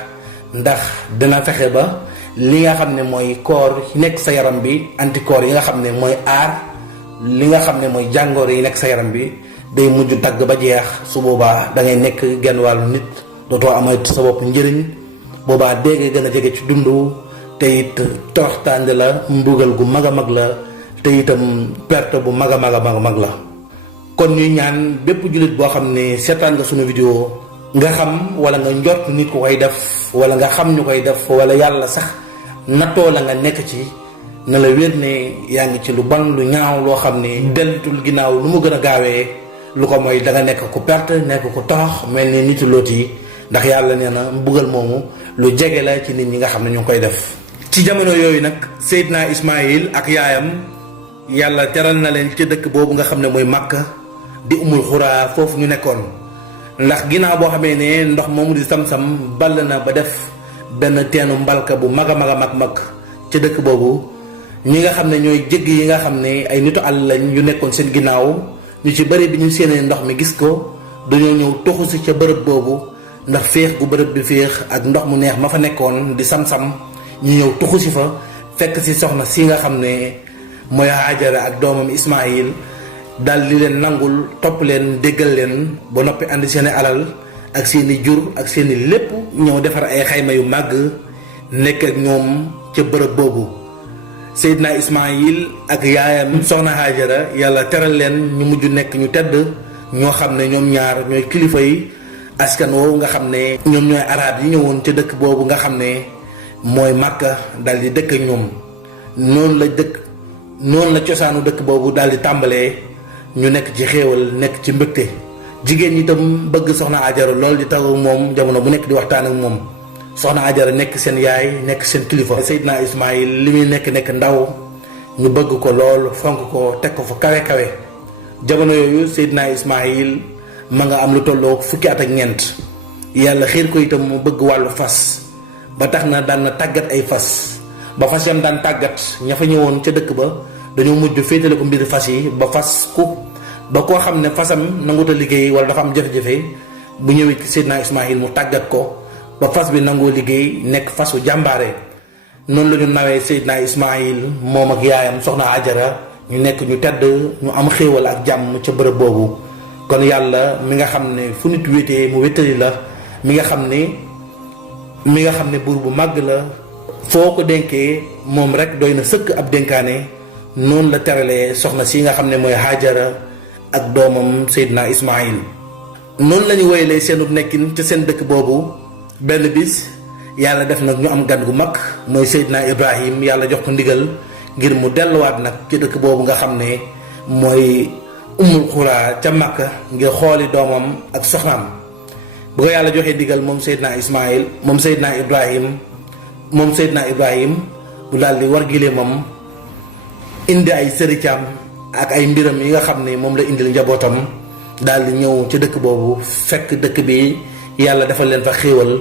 ndax dina fexe ba li nga xam ne mooy koor nekk sa yaram bi, anticorps yi nga xam ne mooy aar li nga xam ne mooy jàngoor yi nekk sa yaram bi day mujj dagg ba jeex. su boobaa da ngay nekk genn wàllu nit, dootoo amat sa bopp njëriñ. boobaa dégg gën a jege ci dundu, te it toroxtaande la, mbugal gu mag a mag la, te itam perte bu mag a mag la. kon ñuy ñaan bépp jullit boo xam ne seetaan nga sunu vidéo nga xam wala nga njort nit ku koy def wala nga xam ñu koy def wala yàlla sax nattoo la nga nekk ci, na la wér ne yaa ngi ci lu bon lu ñaaw loo xam ne deltul ginnaaw lu mu gën a gaawee. lu ko mooy da nga nekk ku perte, nekk ku torox, mel ni nitu loot yi, ndax yàlla nee na mbugal moomu lu jege la ci nit ñi nga xam ne ñu ngi koy def. ci jamono yooyu nag Seydina Ismaïl ak yaayam yàlla teral na leen ci dëkk boobu nga xam ne mooy Makka di umul xuraa, foofu ñu nekkoon. ndax ginnaaw boo xamee ne ndox moomu di sam-sam ball na ba def benn teenu mbalka bu mag a mag ci dëkk boobu, ñi nga xam ne ñooy jégg yi nga xam ne ay nitu àll lañ yu nekkoon seen ginnaaw, ñu ci bëri bi ñu séenee ndox mi gis ko dañoo ñëw toxu si ca bërëb boobu ndax féex gu bërëb bi féex ak ndox mu neex ma fa nekkoon di sam-sam. ñu ñëw toxu si fa fekk si soxna si nga xam ne mooy Haajara ak doomam Ismaïl, daal di leen nangul, topp leen, déggal leen ba noppi andi seeni alal ak seeni jur ak seeni lépp, ñëw defar ay xayma yu màgg nekk ak ñoom ca bërëb boobu. Seydina Ismaïl ak yaayam soxna Haajara yàlla teral leen, ñu mujj nekk ñu tedd ñoo xam ne ñoom ñaar ñooy kilifa yi askan woowu nga xam ne ñoom ñooy arab yi ñëwoon ca dëkk boobu nga xam ne mooy Makka, daal di dëkk ak ñoom. noonu la cosaanu dëkk boobu daal di tàmbalee, ñu nekk ci xéewal, nekk ci mbëgte. jigéen ñi itam bëgg soxna Haajara lool di taw moom jamono bu nekk di waxtaan ak moom. soxna Haajara nekk seen yaay, nekk seen kilifa. Seydina Ismaïl li muy nekk ndaw, ñu bëgg ko lool, fonk ko, teg ko fa kawe. jamono yooyu Seydina Ismaïl ma nga am lu tolloo fukki at ak ñeent. yàlla xiir ko itam mu bëgg wàllu fas, ba tax na daan na tàggat ay fas. ba fas yam daan tàggat ña fa ñëwoon ca dëkk ba dañoo mujj féetale ko mbir fas yi ba koo xam ne fasam nanguta liggéey wala dafa am jafe-jafe bu ñëwee ci Seydina Ismaïl mu tàggat ko ba fas bi nangoo liggéey nekk fasu jàmbaare. noonu la ñu nawee Seydina Ismaïl moom ak yaayam soxna Haajara, ñu nekk ñu tedd, ñu am xéewal ak jàmm ca bërëb boobu. kon yàlla mi nga xam ne fu nit wéetee mu wéttali la, mi nga xam ne buur bu màgg la, foo ko dénkee moom rek doy na sëkk ab dénkaane. noonu la teralee soxna si nga xam ne mooy Haajara ak doomam Seydina Ismaïl. noonu la ñu woyalee seenu nekkin ca seen dëkk boobu. benn bis yàlla def nag ñu am gan gu mag mooy Seydina Ibrahim, yàlla jox ko ndigal ngir mu delluwaat nag ci dëkk boobu nga xam ne mooy umul xuraa ca Makka ngir xooli doomam ak soxnaam. bu ko yàlla joxee ndigal moom Seydina Ibrahim bu daal di war gileemam indi ay sëricam ak ay mbiram yi nga xam ne moom la indil njabootam, daal di ñëw ci dëkk boobu fekk dëkk bi yàlla defal leen fa xéewal.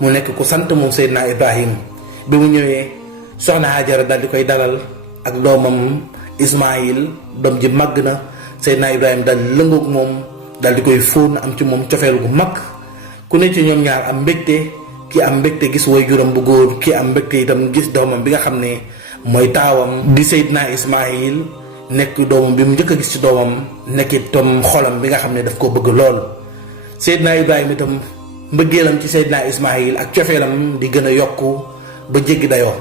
mu nekk ku sant moom Seydina Ibrahim. bi mu ñëwee soxna Haajara daal di koy dalal ak doomam Ismaïl, doom ji màgg na. Seydina Ibrahim daal di lëngoog moom, daal di koy fóon, am ci moom cofeel gu mag. ku ne ci ñoom ñaar am mbégte, ki am mbégte gis waajuram bu góor, ki am mbégte itam gis doomam bi nga xam ne mooy taawam di Seydina Ismaïl, nekk doomam bi mu njëkk a gis ci doomam, nekk itam xolam bi nga xam ne daf koo bëgg lool. Seydina Ibrahim itam mbëggeelam ci Seydina Ismaïl ak cofeelam di gën a yokku ba jéggi dayoo.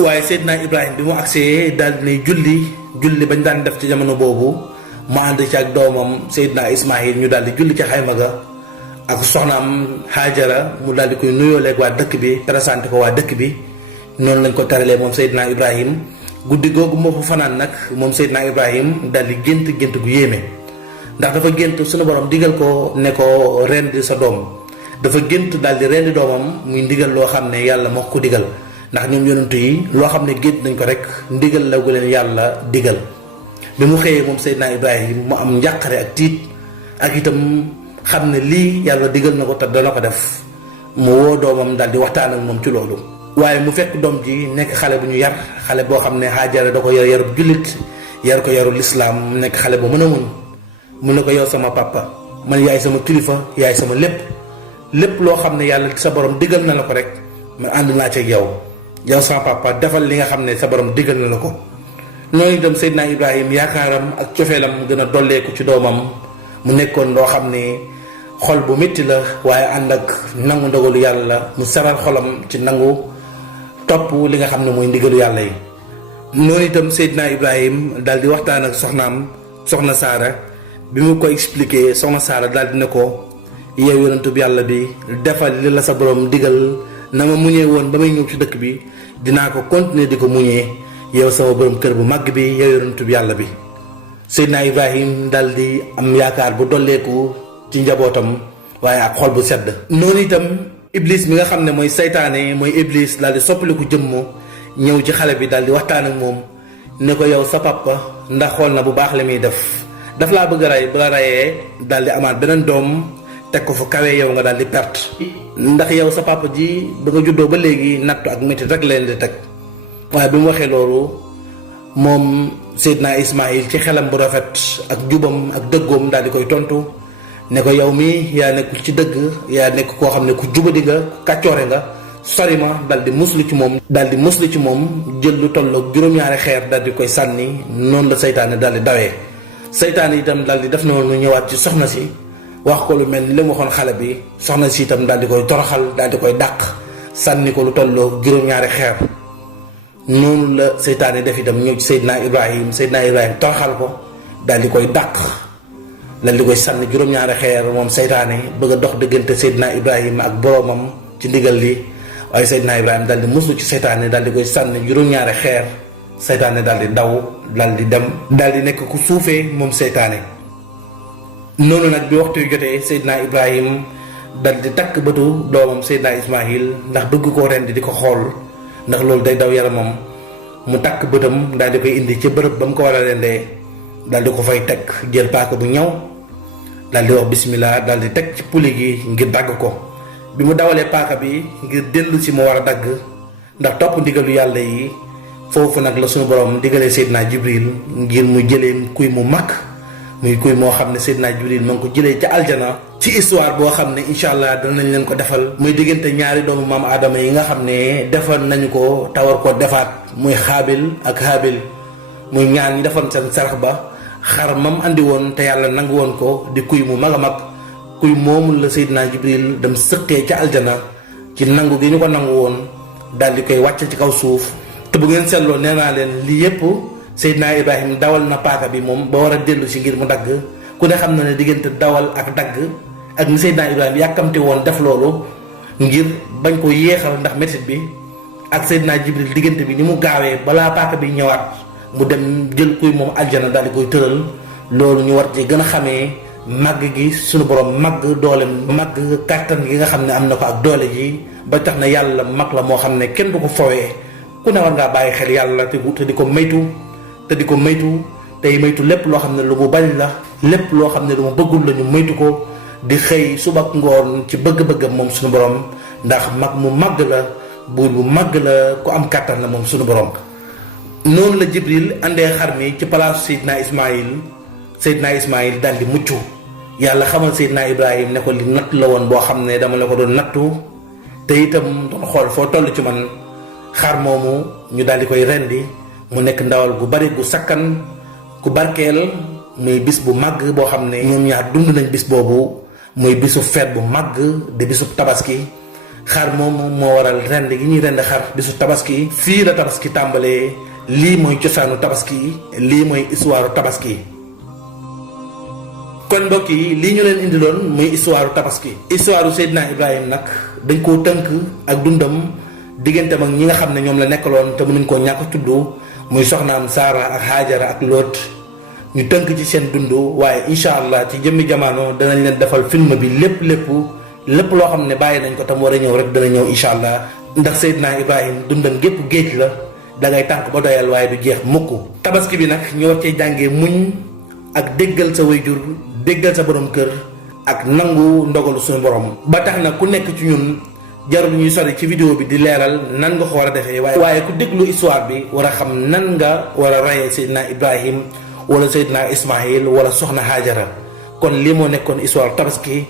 waaye Seydina Ibrahim bi mu agsee daal dinay julli bañ daan def ci jamono boobu, mu ànd ci ak doomam Seydina Ismaïl, ñu daal di julli ci xayma ga ak soxnaam Haajara, mu daal di koy nuyooleeg waa dëkk bi, présenté ko waa dëkk bi. noonu lañ ko taralee moom Seydina Ibrahim. guddi googu moo fa fanaan nag moom Seydina Ibrahim daal di gént gu yéeme, ndax dafa gént suñu borom digal ko ne ko rendi sa doom. dafa gént daal di rendi doomam, muy ndigal loo xam ne yàlla moo ko digal, ndax ñoom yonentu yi loo xam ne gént nañ ko rek ndigal la gu leen yàlla digal. bi mu xëyee moom Seydina Ibrahim mu am njàqare ak tiit ak itam xam ne lii yàlla digal na ko te dana ko def. mu woo doomam daal di waxtaan ak moom ci loolu. waaye mu fekk doom ji nekk xale bu ñu yar, xale boo xam ne Haajara da ko yar yarub jullit, yar ko yarul lislaam, mu nekk xale bu mën a muñ. mu ne ko yow sama papa, man yaay sama kilifa, yaay sama lépp loo xam ne yàlla sa borom digal na la ko rek man ànd naa ci ak yow. yow sama papa defal li nga xam ne sa borom digal na la ko. noonu itam Seydina Ibrahim yaakaaram ak cofeelam gën a dolleeku ci doomam mu nekkoon loo xam ne xol bu métti la waaye ànd ak nangu ndogalu yàlla mu saral xolam ci nangu topp li nga xam ne mooy ndigalu yàlla yi. noonu itam Seydina Ibrahim daal di waxtaan ak soxna Saara bi mu ko expliqué soxna Saara daal di ne ko yow yonentu bi yàlla bi defal li la sa borom digal na ma muñee woon ba may ñëw ci dëkk bi dinaa ko continuer di ko muñee yow sama borom kër bu màgg bi yow yonentu bi yàlla bi. Seydina Ibrahim daal di am yaakaar bu dolleeku ci njabootam waaye ak xol bu sedd. noonu itam iblis mi nga xam ne mooy saytaane mooy iblis daal di soppaliku jëmm ñëw ci xale bi daal di waxtaan ak moom ne ko yow sa papa ndax xool na bu baax li muy def daf laa bëgg a rey bu la reyee daal di amaat beneen doom teg ko fu kawee yow nga daal di perte. ndax yow sa papa ji ba nga juddoo ba léegi nattu ak métti rek leen di teg. waaye bi mu waxee loolu moom Seydina Ismaïl ci xelam bu rafet ak jubam ak dëggoom daal di koy tontu ne ko yow mii yaa nekk ci dëgg yaa nekk koo xam ne ku jubadi nga ku kàccoore nga sori ma daal di muslu ci moom. daal di muslu ci moom jël lu tolloog juróom-ñaari xeer daal di koy sànni noonu la seytaane daal di dawee. seytaane itam daal di def na woon mu ñëwaat ci soxna si wax ko lu mel ni li mu waxoon xale bi soxna si itam daal di koy toroxal daal di koy dàq sànni ko lu tolloog juróom-ñaari xeer. noonu la seytaane def itam ñëw ci Seydina Ibrahim toroxal ko daal di koy dàq daal di koy sànni juróom-ñaari xeer moom seytaane bëgg a dox diggante Seydina Ibrahim ak boroomam ci ndigal li waaye Seydina Ibrahim daal di muslu ci seytaane daal di koy sànni juróom-ñaari xeer seytaane daal di daw daal di dem daal di nekk ku suufee moom seytaane. noonu nag bi waxtu yu jotee Seydina Ibrahim daal di takk bëtu doomam Seydina Ismaïl ndax bëgg koo rendi di ko xool ndax loolu day daw yaramam mu takk bëtam daal di koy indi ci bërëb ba mu ko war a rendee daal di ko fay teg jël paaka bu ñaw daal di wax bismillah daal di teg ci puli gi ngir dagg ko. bi mu dawalee paaka bi ngir dellu si mu war a dagg ndax topp ndigalu yàlla yi foofu nag la suñu borom digalee Seydina Jibril ngir mu jëlee kuy mu mag muy kuy moo xam ne Seydina Jibril ma ngi ko jëlee ca aljana ci histoire boo xam ne incha allah danañ leen ko defal muy diggante ñaari doomu maam aadama yi nga xam ne defal nañu ko tawar ko defaat muy xaabil ak haabil muy ñaan ñi defoon seen sarax ba xar mam andi woon te yàlla nangu woon ko di kuy mu mag a mag kuy moomul la Seydina Jibril dem sëqee ca aljana ci nangu gi ñu ko nangu woon daal di koy wàcc ci kaw suuf. te bu ngeen seetloo nee naa leen lii yépp Seydina Ibrahim dawal na paaka bi moom ba war a dellu si ngir mu dagg ku ne xam na ne diggante dawal ak dagg ak ni Seydina Ibrahim yàkkamte woon def loolu ngir bañ ko yéexal ndax métit bi ak Seydina Jibril diggante bi ni mu gaawee balaa paaka bi ñëwaat mu dem jël kuy moom aljana daal di koy tëral loolu ñu war ci gën a xamee màgg gi suñu borom màgg doole màgg kàttan gi nga xam ne am na ko ak doole ji ba tax na yàlla mag la moo xam ne kenn du ko fowee ku ne war ngaa bàyyi xel yàlla te di ko maytu tey maytu lépp loo xam ne lu mu bañ la lépp loo xam ne lu mu bëggul la ñu maytu ko di xëy suba ak ngoon ci bëgg-bëggam moom suñu borom ndax mag mu màgg la buur bu màgg la ku am kàttan la moom suñu borom. noonu la Jibril andee xar mi ci palaasu Seydina Ismaïl daal di mucc yàlla xamal Seydina Ibrahim ne ko li natt la woon boo xam ne dama la ko doon nattu te itam doon xool foo toll ci man xar moomu ñu daal di koy rendi mu nekk ndawal gu bari gu sakkan ku barkeel muy bis bu màgg boo xam ne ñoom ñaar dund nañ bis boobu muy bisu feet bu màgg di bisu tabaski xar moomu moo waral rend gi ñuy rend xar bisu tabaski fii la tabaski tàmbalee lii mooy cosaanu tabaski lii mooy histoire tabaski. kon mbokk yi lii ñu leen indiloon muy histoire tabaski. histoire Seydina Ibrahim nag dañ koo tënk ak dundam digganteem ak ñi nga xam ne ñoom la nekkaloon te mënuñ koo ñàkk tudd muy soxnaam Saara ak Haajara ak Lot ñu tënk ci seen dund waaye incha allah ci jëmmi jamono danañ leen defal film bi lépp loo xam ne bàyyi nañ ko tam war a ñëw rek dana ñëw incha allah ndax Seydina Ibrahim dundam gépp géej la da ngay tànk ba doyal waaye du jeex mukk. tabaski bi nag ñu war cee jàngee muñ ak déggal sa wayjur déggal sa borom kër ak nangu ndogalu suñu borom. ba tax na ku nekk ci ñun jarul ñuy sori ci vidéo bi di leeral nan nga ko war a defee waaye ku déglu histoire bi war a xam nan nga war a rayee Seydina Ibrahim wala Seydina Ismaïl wala soxna Haajara kon lii moo nekkoon histoire tabaski